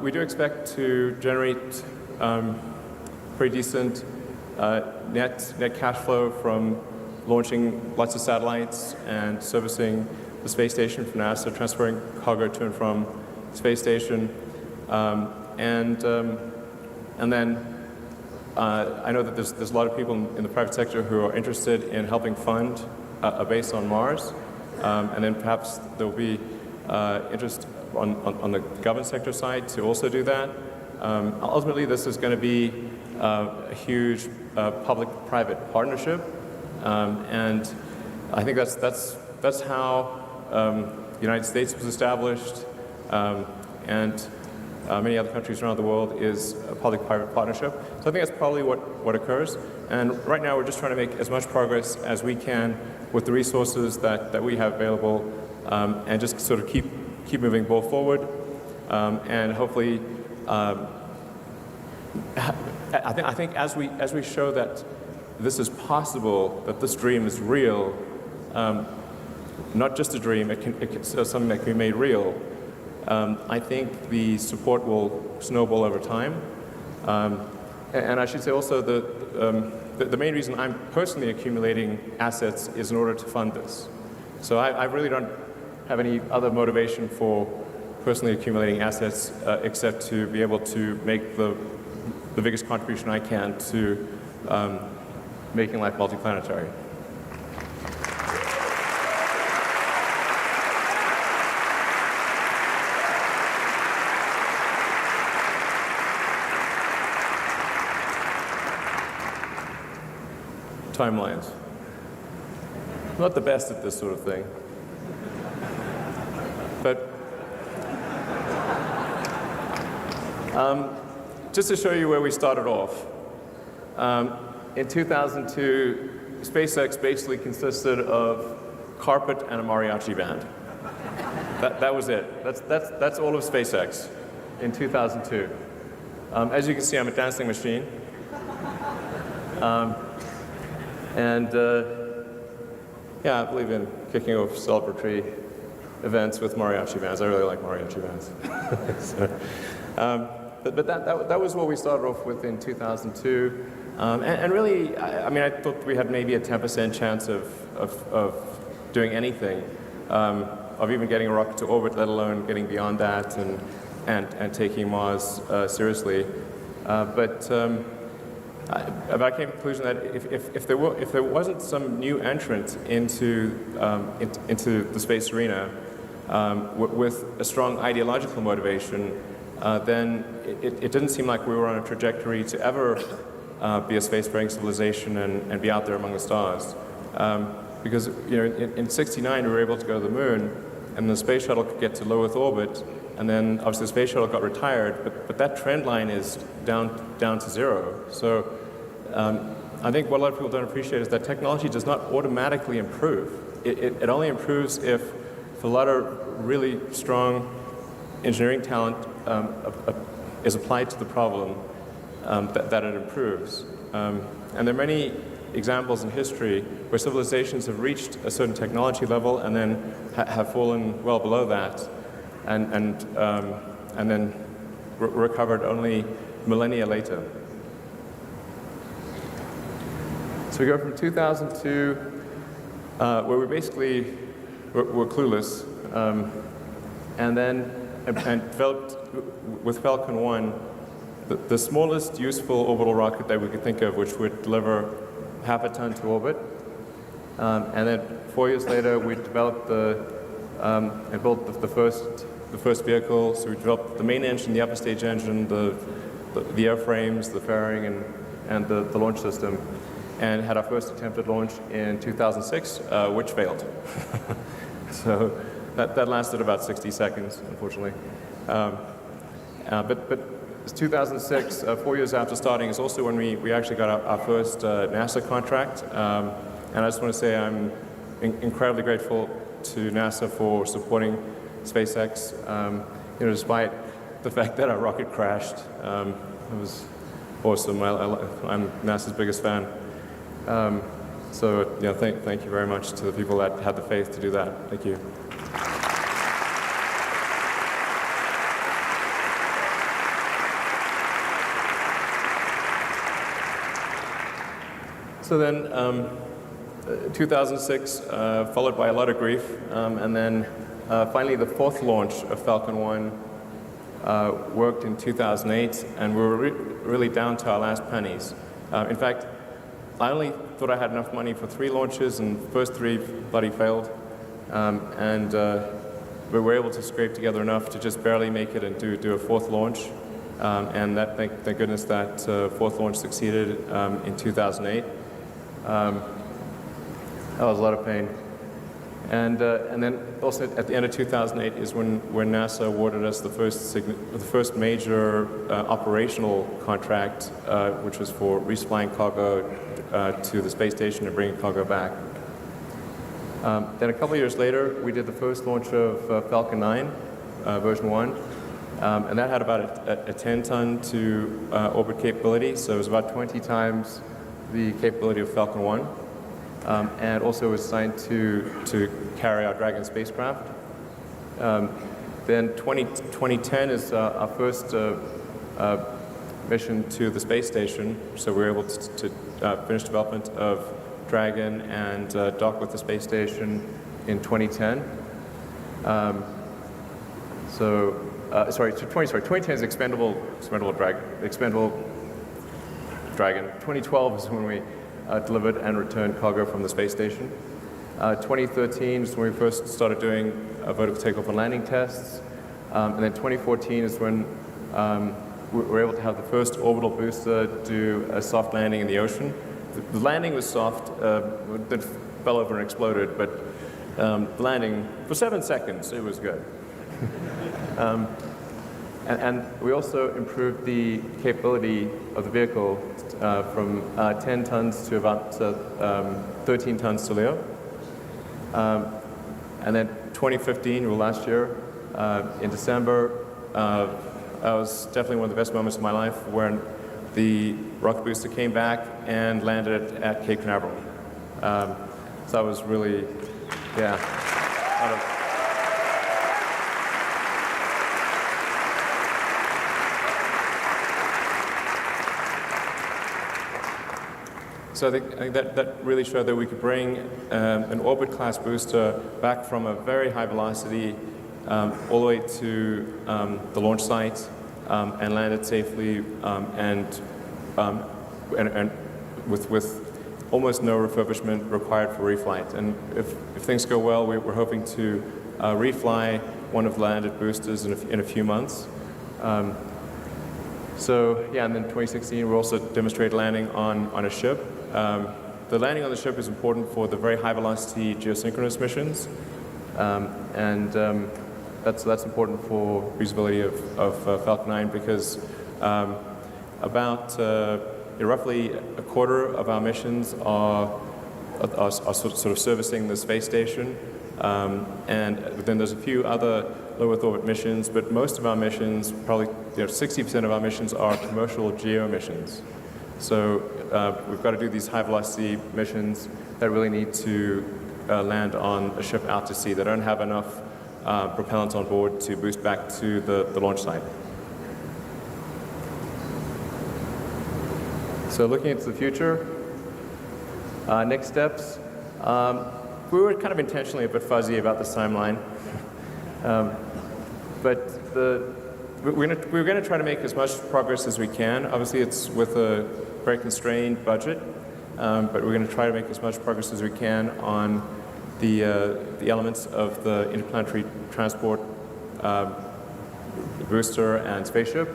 We do expect to generate pretty decent net cash flow from launching lots of satellites and servicing the space station for NASA, transferring cargo to and from the space station, and then I know that there's a lot of people in the private sector who are interested in helping fund a base on Mars, and then perhaps there will be interest on the government sector side to also do that. Ultimately, this is going to be a huge public-private partnership, and I think that's how the United States was established, and many other countries around the world is a public-private partnership. So I think that's probably what occurs. And right now we're just trying to make as much progress as we can with the resources that we have available, and just sort of keep moving the ball forward, and hopefully. I think as we show that this is possible, that this dream is real, not just a dream, it's something that can be made real. I think the support will snowball over time, and I should say also the main reason I'm personally accumulating assets is in order to fund this. So I really don't have any other motivation for personally accumulating assets except to be able to make the biggest contribution I can to making life multiplanetary. Timelines. I'm not the best at this sort of thing, but just to show you where we started off. In 2002, SpaceX basically consisted of carpet and a mariachi band. That was it. That's all of SpaceX in 2002. As you can see, I'm a dancing machine. Yeah, I believe in kicking off celebratory events with mariachi bands. I really like mariachi bands. But that was what we started off with in 2002. And really, I mean, I thought we had maybe a 10% chance of doing anything, of even getting a rocket to orbit, let alone getting beyond that and taking Mars seriously. But I came to the conclusion that if there wasn't some new entrant into the space arena with a strong ideological motivation, then it didn't seem like we were on a trajectory to ever be a spacefaring civilization and be out there among the stars. Because in '69 we were able to go to the moon, and the space shuttle could get to low Earth orbit, and then obviously the space shuttle got retired, but that trend line is down to zero. So I think what a lot of people don't appreciate is that technology does not automatically improve. It only improves if a lot of really strong engineering talent is applied to the problem that it improves. And there are many examples in history where civilizations have reached a certain technology level and then have fallen well below that, and then recovered only millennia later. So we go from 2002, where we basically were clueless, and developed with Falcon 1 the smallest useful orbital rocket that we could think of, which would deliver half a ton to orbit. And then 4 years later, we developed and built the first vehicle. So we developed the main engine, the upper stage engine, the airframes, the fairing, and the launch system, and had our first attempt at launch in 2006, which failed. So that lasted about 60 seconds, unfortunately. But 2006, 4 years after starting, is also when we actually got our first NASA contract. And I just want to say I'm incredibly grateful to NASA for supporting SpaceX. Despite the fact that our rocket crashed, it was awesome. I'm NASA's biggest fan. So thank you very much to the people that had the faith to do that. Thank you. So then 2006, followed by a lot of grief, and then finally the fourth launch of Falcon 1 worked in 2008, and we were really down to our last pennies. In fact, I only thought I had enough money for 3 launches, and the first 3 bloody failed. We were able to scrape together enough to just barely make it and do a fourth launch. And thank goodness that fourth launch succeeded in 2008. That was a lot of pain. And then also at the end of 2008 is when NASA awarded us the first major operational contract, which was for resupplying cargo to the space station and bringing cargo back. Then a couple of years later, we did the first launch of Falcon 9, version 1. And that had about a 10-ton to orbit capability, so it was about 20 times the capability of Falcon 1. And also was designed to carry our Dragon spacecraft. Then 2010 is our first mission to the space station, so we were able to finish development of Dragon and dock with the space station in 2010. 2010 is expendable Dragon. 2012 is when we delivered and returned cargo from the space station. 2013 is when we first started doing vertical takeoff and landing tests. And then 2014 is when we were able to have the first orbital booster do a soft landing in the ocean. The landing was soft, it fell over and exploded, but the landing, for 7 seconds, it was good. And we also improved the capability of the vehicle from 10 tons to about 13 tons to LEO. And then 2015, well, last year, in December, that was definitely one of the best moments of my life when the rocket booster came back and landed at Cape Canaveral. So that was really, yeah. So I think that really showed that we could bring an orbit-class booster back from a very high velocity all the way to the launch site and land it safely and with almost no refurbishment required for reflight. And if things go well, we're hoping to refly one of the landed boosters in a few months. So yeah, and then 2016 we also demonstrated landing on a ship. The landing on the ship is important for the very high velocity geosynchronous missions, and that's important for usability of Falcon 9 because about roughly a quarter of our missions are sort of servicing the space station, and then there's a few other low Earth orbit missions, but most of our missions, probably 60% of our missions are commercial geo missions. So we've got to do these high velocity missions that really need to land on a ship out to sea. They don't have enough propellant on board to boost back to the launch site. So looking into the future, next steps. We were kind of intentionally a bit fuzzy about this timeline, but we're going to try to make as much progress as we can. Obviously, it's with a very constrained budget, but we're going to try to make as much progress as we can on the elements of the interplanetary transport booster and spaceship,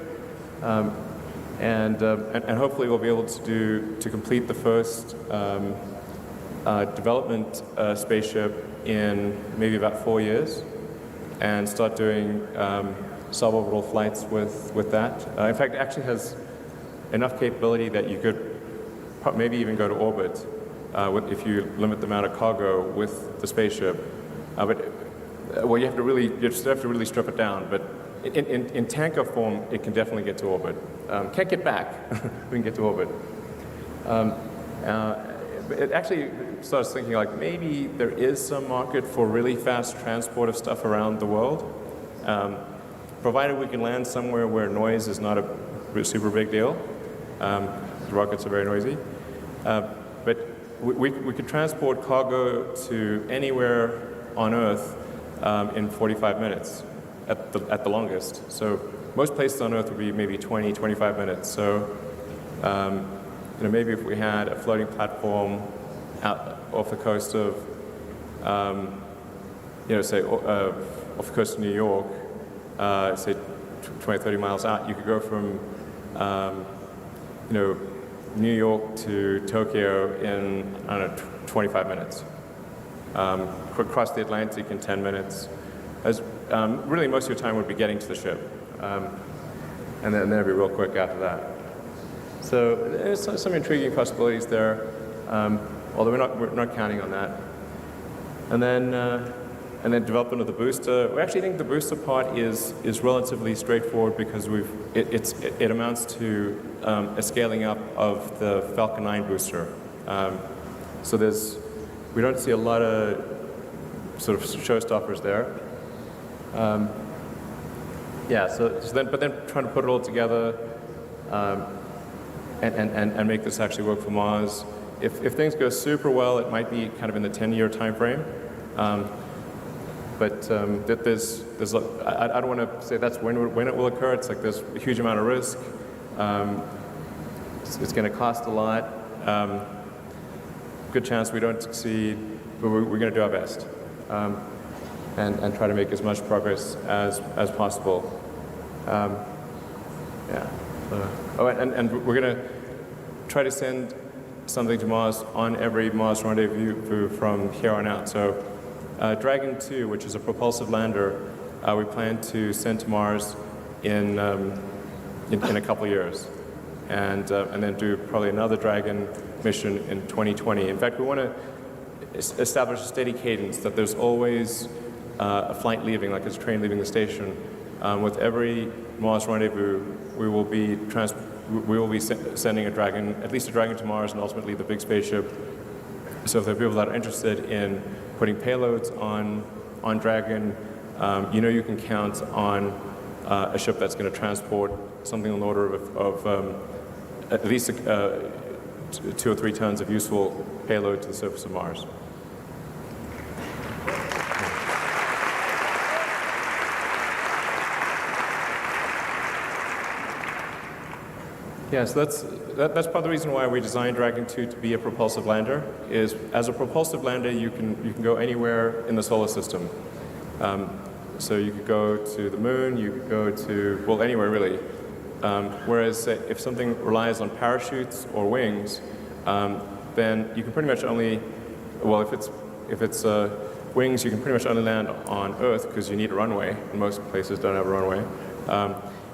and hopefully we'll be able to complete the first development spaceship in maybe about 4 years, and start doing suborbital flights with that. In fact, it actually has enough capability that you could maybe even go to orbit if you limit the amount of cargo with the spaceship. Well, you have to really strip it down. But in tanker form, it can definitely get to orbit. Can't get back. We can get to orbit. It actually starts thinking like maybe there is some market for really fast transport of stuff around the world, provided we can land somewhere where noise is not a super big deal. Rockets are very noisy. But we could transport cargo to anywhere on Earth in 45 minutes at the longest. So most places on Earth would be maybe 20, 25 minutes. So maybe if we had a floating platform out off the coast of, say off the coast of New York, say 20, 30 miles out, you could go from, New York to Tokyo in, 25 minutes. Cross the Atlantic in 10 minutes. Really, most of your time would be getting to the ship. And then it'd be real quick after that. So there's some intriguing possibilities there, although we're not counting on that. And then development of the booster. We actually think the booster part is relatively straightforward because it amounts to a scaling up of the Falcon 9 booster. So we don't see a lot of sort of showstoppers there. But then trying to put it all together and make this actually work for Mars. If things go super well, it might be kind of in the 10-year time frame. But I don't want to say that's when it will occur. It's like there's a huge amount of risk. It's going to cost a lot. Good chance we don't succeed, but we're going to do our best and try to make as much progress as possible. And we're going to try to send something to Mars on every Mars rendezvous from here on out. So Dragon 2, which is a propulsive lander, we plan to send to Mars in a couple of years, and then do probably another Dragon mission in 2020. In fact, we want to, establish a steady cadence, that there's always a flight leaving, like a train leaving the station. With every Mars rendezvous, we will be sending a Dragon, at least a Dragon to Mars, and ultimately the big spaceship. So if there are people that are interested in putting payloads on Dragon, you know you can count on a ship that's going to transport something on the order of at least 2 or 3 tons of useful payload to the surface of Mars. Yes, that's part of the reason why we designed Dragon 2 to be a propulsive lander. Is as a propulsive lander, you can go anywhere in the solar system. So you could go to the moon, you could go to, well, anywhere really. Whereas if something relies on parachutes or wings, then you can pretty much only, well, if it's wings, you can pretty much only land on Earth because you need a runway, and most places don't have a runway.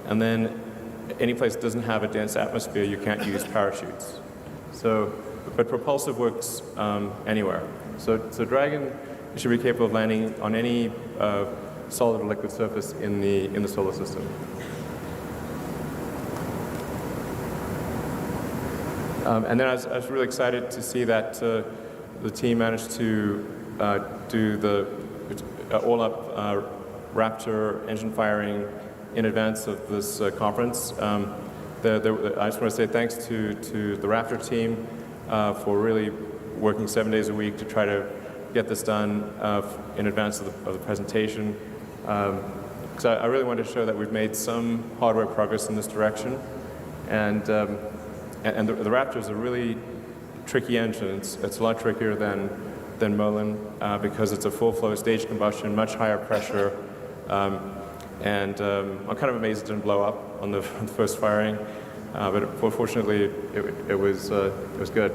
And then any place that doesn't have a dense atmosphere, you can't use parachutes. So, but propulsive works anywhere. So Dragon should be capable of landing on any solid or liquid surface in the solar system. And then I was really excited to see that the team managed to do the all-up Raptor engine firing in advance of this conference. I just want to say thanks to the Raptor team for really working 7 days a week to try to get this done in advance of the presentation. Because I really wanted to show that we've made some hardware progress in this direction. And the Raptor is a really tricky engine. It's a lot trickier than Merlin because it's a full flow stage combustion, much higher pressure. And I'm kind of amazed it didn't blow up on the first firing, but fortunately it was good.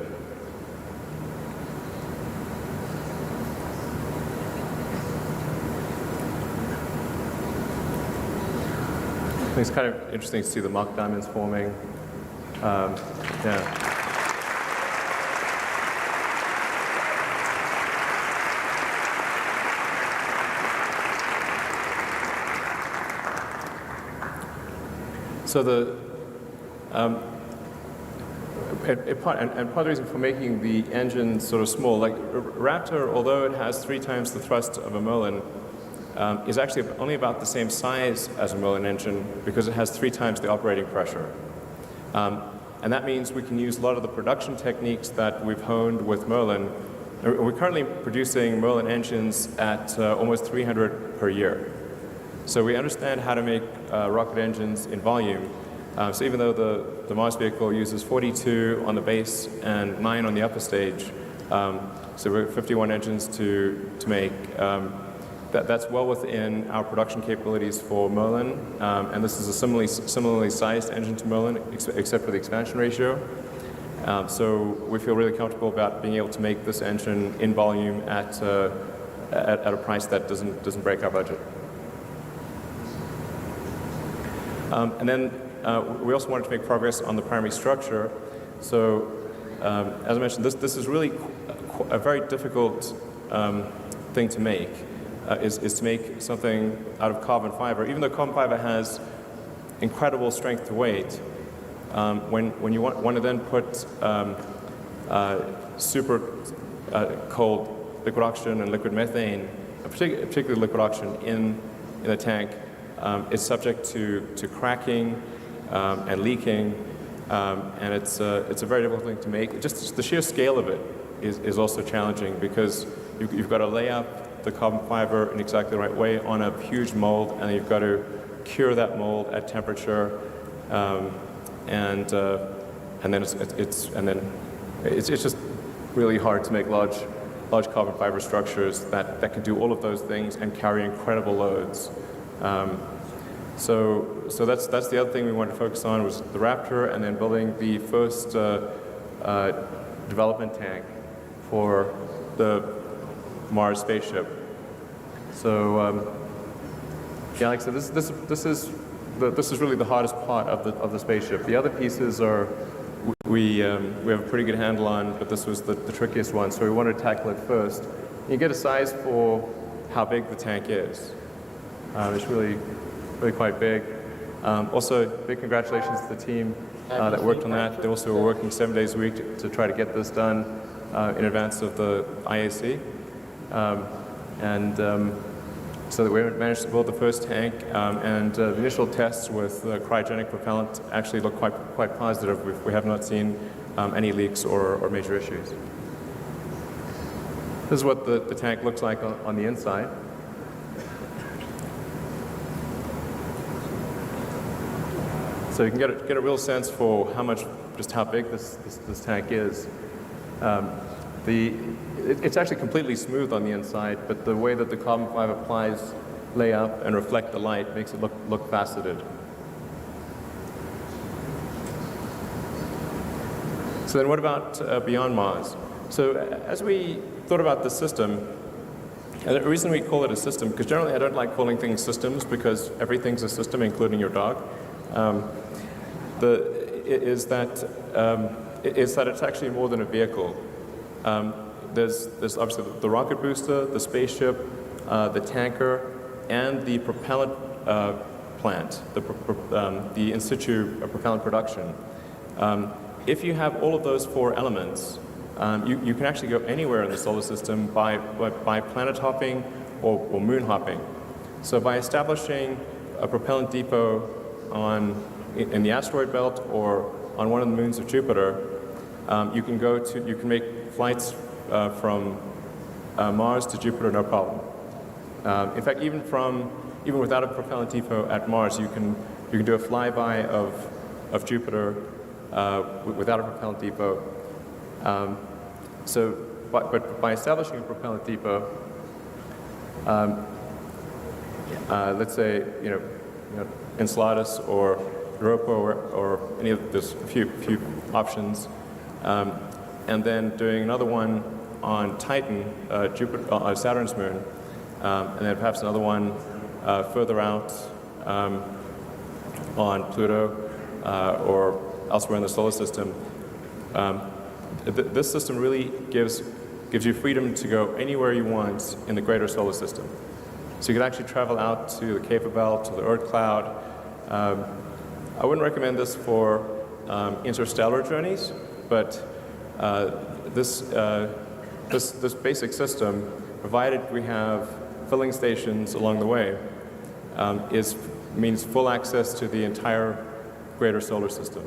I think it's kind of interesting to see the Mach diamonds forming. Yeah. So part of the reason for making the engine sort of small, like Raptor, although it has 3 times the thrust of a Merlin, is actually only about the same size as a Merlin engine because it has 3 times the operating pressure. And that means we can use a lot of the production techniques that we've honed with Merlin. We're currently producing Merlin engines at almost 300 per year. So we understand how to make rocket engines in volume. So even though the Mars vehicle uses 42 on the base and 9 on the upper stage, so we're 51 engines to make. That's well within our production capabilities for Merlin, and this is a similarly sized engine to Merlin, except for the expansion ratio. So we feel really comfortable about being able to make this engine in volume at a price that doesn't break our budget. And then we also wanted to make progress on the primary structure. So as I mentioned, this is really a very difficult thing to make, is to make something out of carbon fiber. Even though carbon fiber has incredible strength to weight, when you want to then put super cold liquid oxygen and liquid methane, particularly liquid oxygen, in the tank, it's subject to cracking and leaking, and it's a very difficult thing to make. Just the sheer scale of it is also challenging because you've got to lay up the carbon fiber in exactly the right way on a huge mold, and you've got to cure that mold at temperature, and then it's just really hard to make large carbon fiber structures that can do all of those things and carry incredible loads. So that's the other thing we wanted to focus on was the Raptor, and then building the first development tank for the Mars spaceship. So yeah, like I said, this is really the hardest part of the spaceship. The other pieces are we have a pretty good handle on, but this was the trickiest one, so we wanted to tackle it first. You get a size for how big the tank is. It's really quite big. Also, big congratulations to the team that worked on that. They also were working 7 days a week to try to get this done in advance of the IAC. So that we managed to build the first tank, and the initial tests with cryogenic propellant actually look quite positive. We have not seen any leaks or major issues. This is what the tank looks like on the inside. So you can get a real sense for just how big this tank is. It's actually completely smooth on the inside, but the way that the carbon fiber plies lay up and reflect the light makes it look faceted. So then what about beyond Mars? So as we thought about the system, and the reason we call it a system, because generally I don't like calling things systems because everything's a system, including your dog, is that it's actually more than a vehicle. There's obviously the rocket booster, the spaceship, the tanker, and the propellant plant, the in situ propellant production. If you have all of those four elements, you can actually go anywhere in the solar system by planet hopping or moon hopping. So by establishing a propellant depot in the asteroid belt or on one of the moons of Jupiter, you can make flights from Mars to Jupiter, no problem. In fact, even without a propellant depot at Mars, you can do a flyby of Jupiter without a propellant depot. But by establishing a propellant depot, let's say Enceladus or Europa or any of there's a few options. And then doing another one on Titan, Saturn's moon, and then perhaps another one further out on Pluto or elsewhere in the solar system. This system really gives you freedom to go anywhere you want in the greater solar system. So you can actually travel out to the Kuiper Belt, to the Oort cloud. I wouldn't recommend this for interstellar journeys, but this basic system, provided we have filling stations along the way, means full access to the entire greater solar system.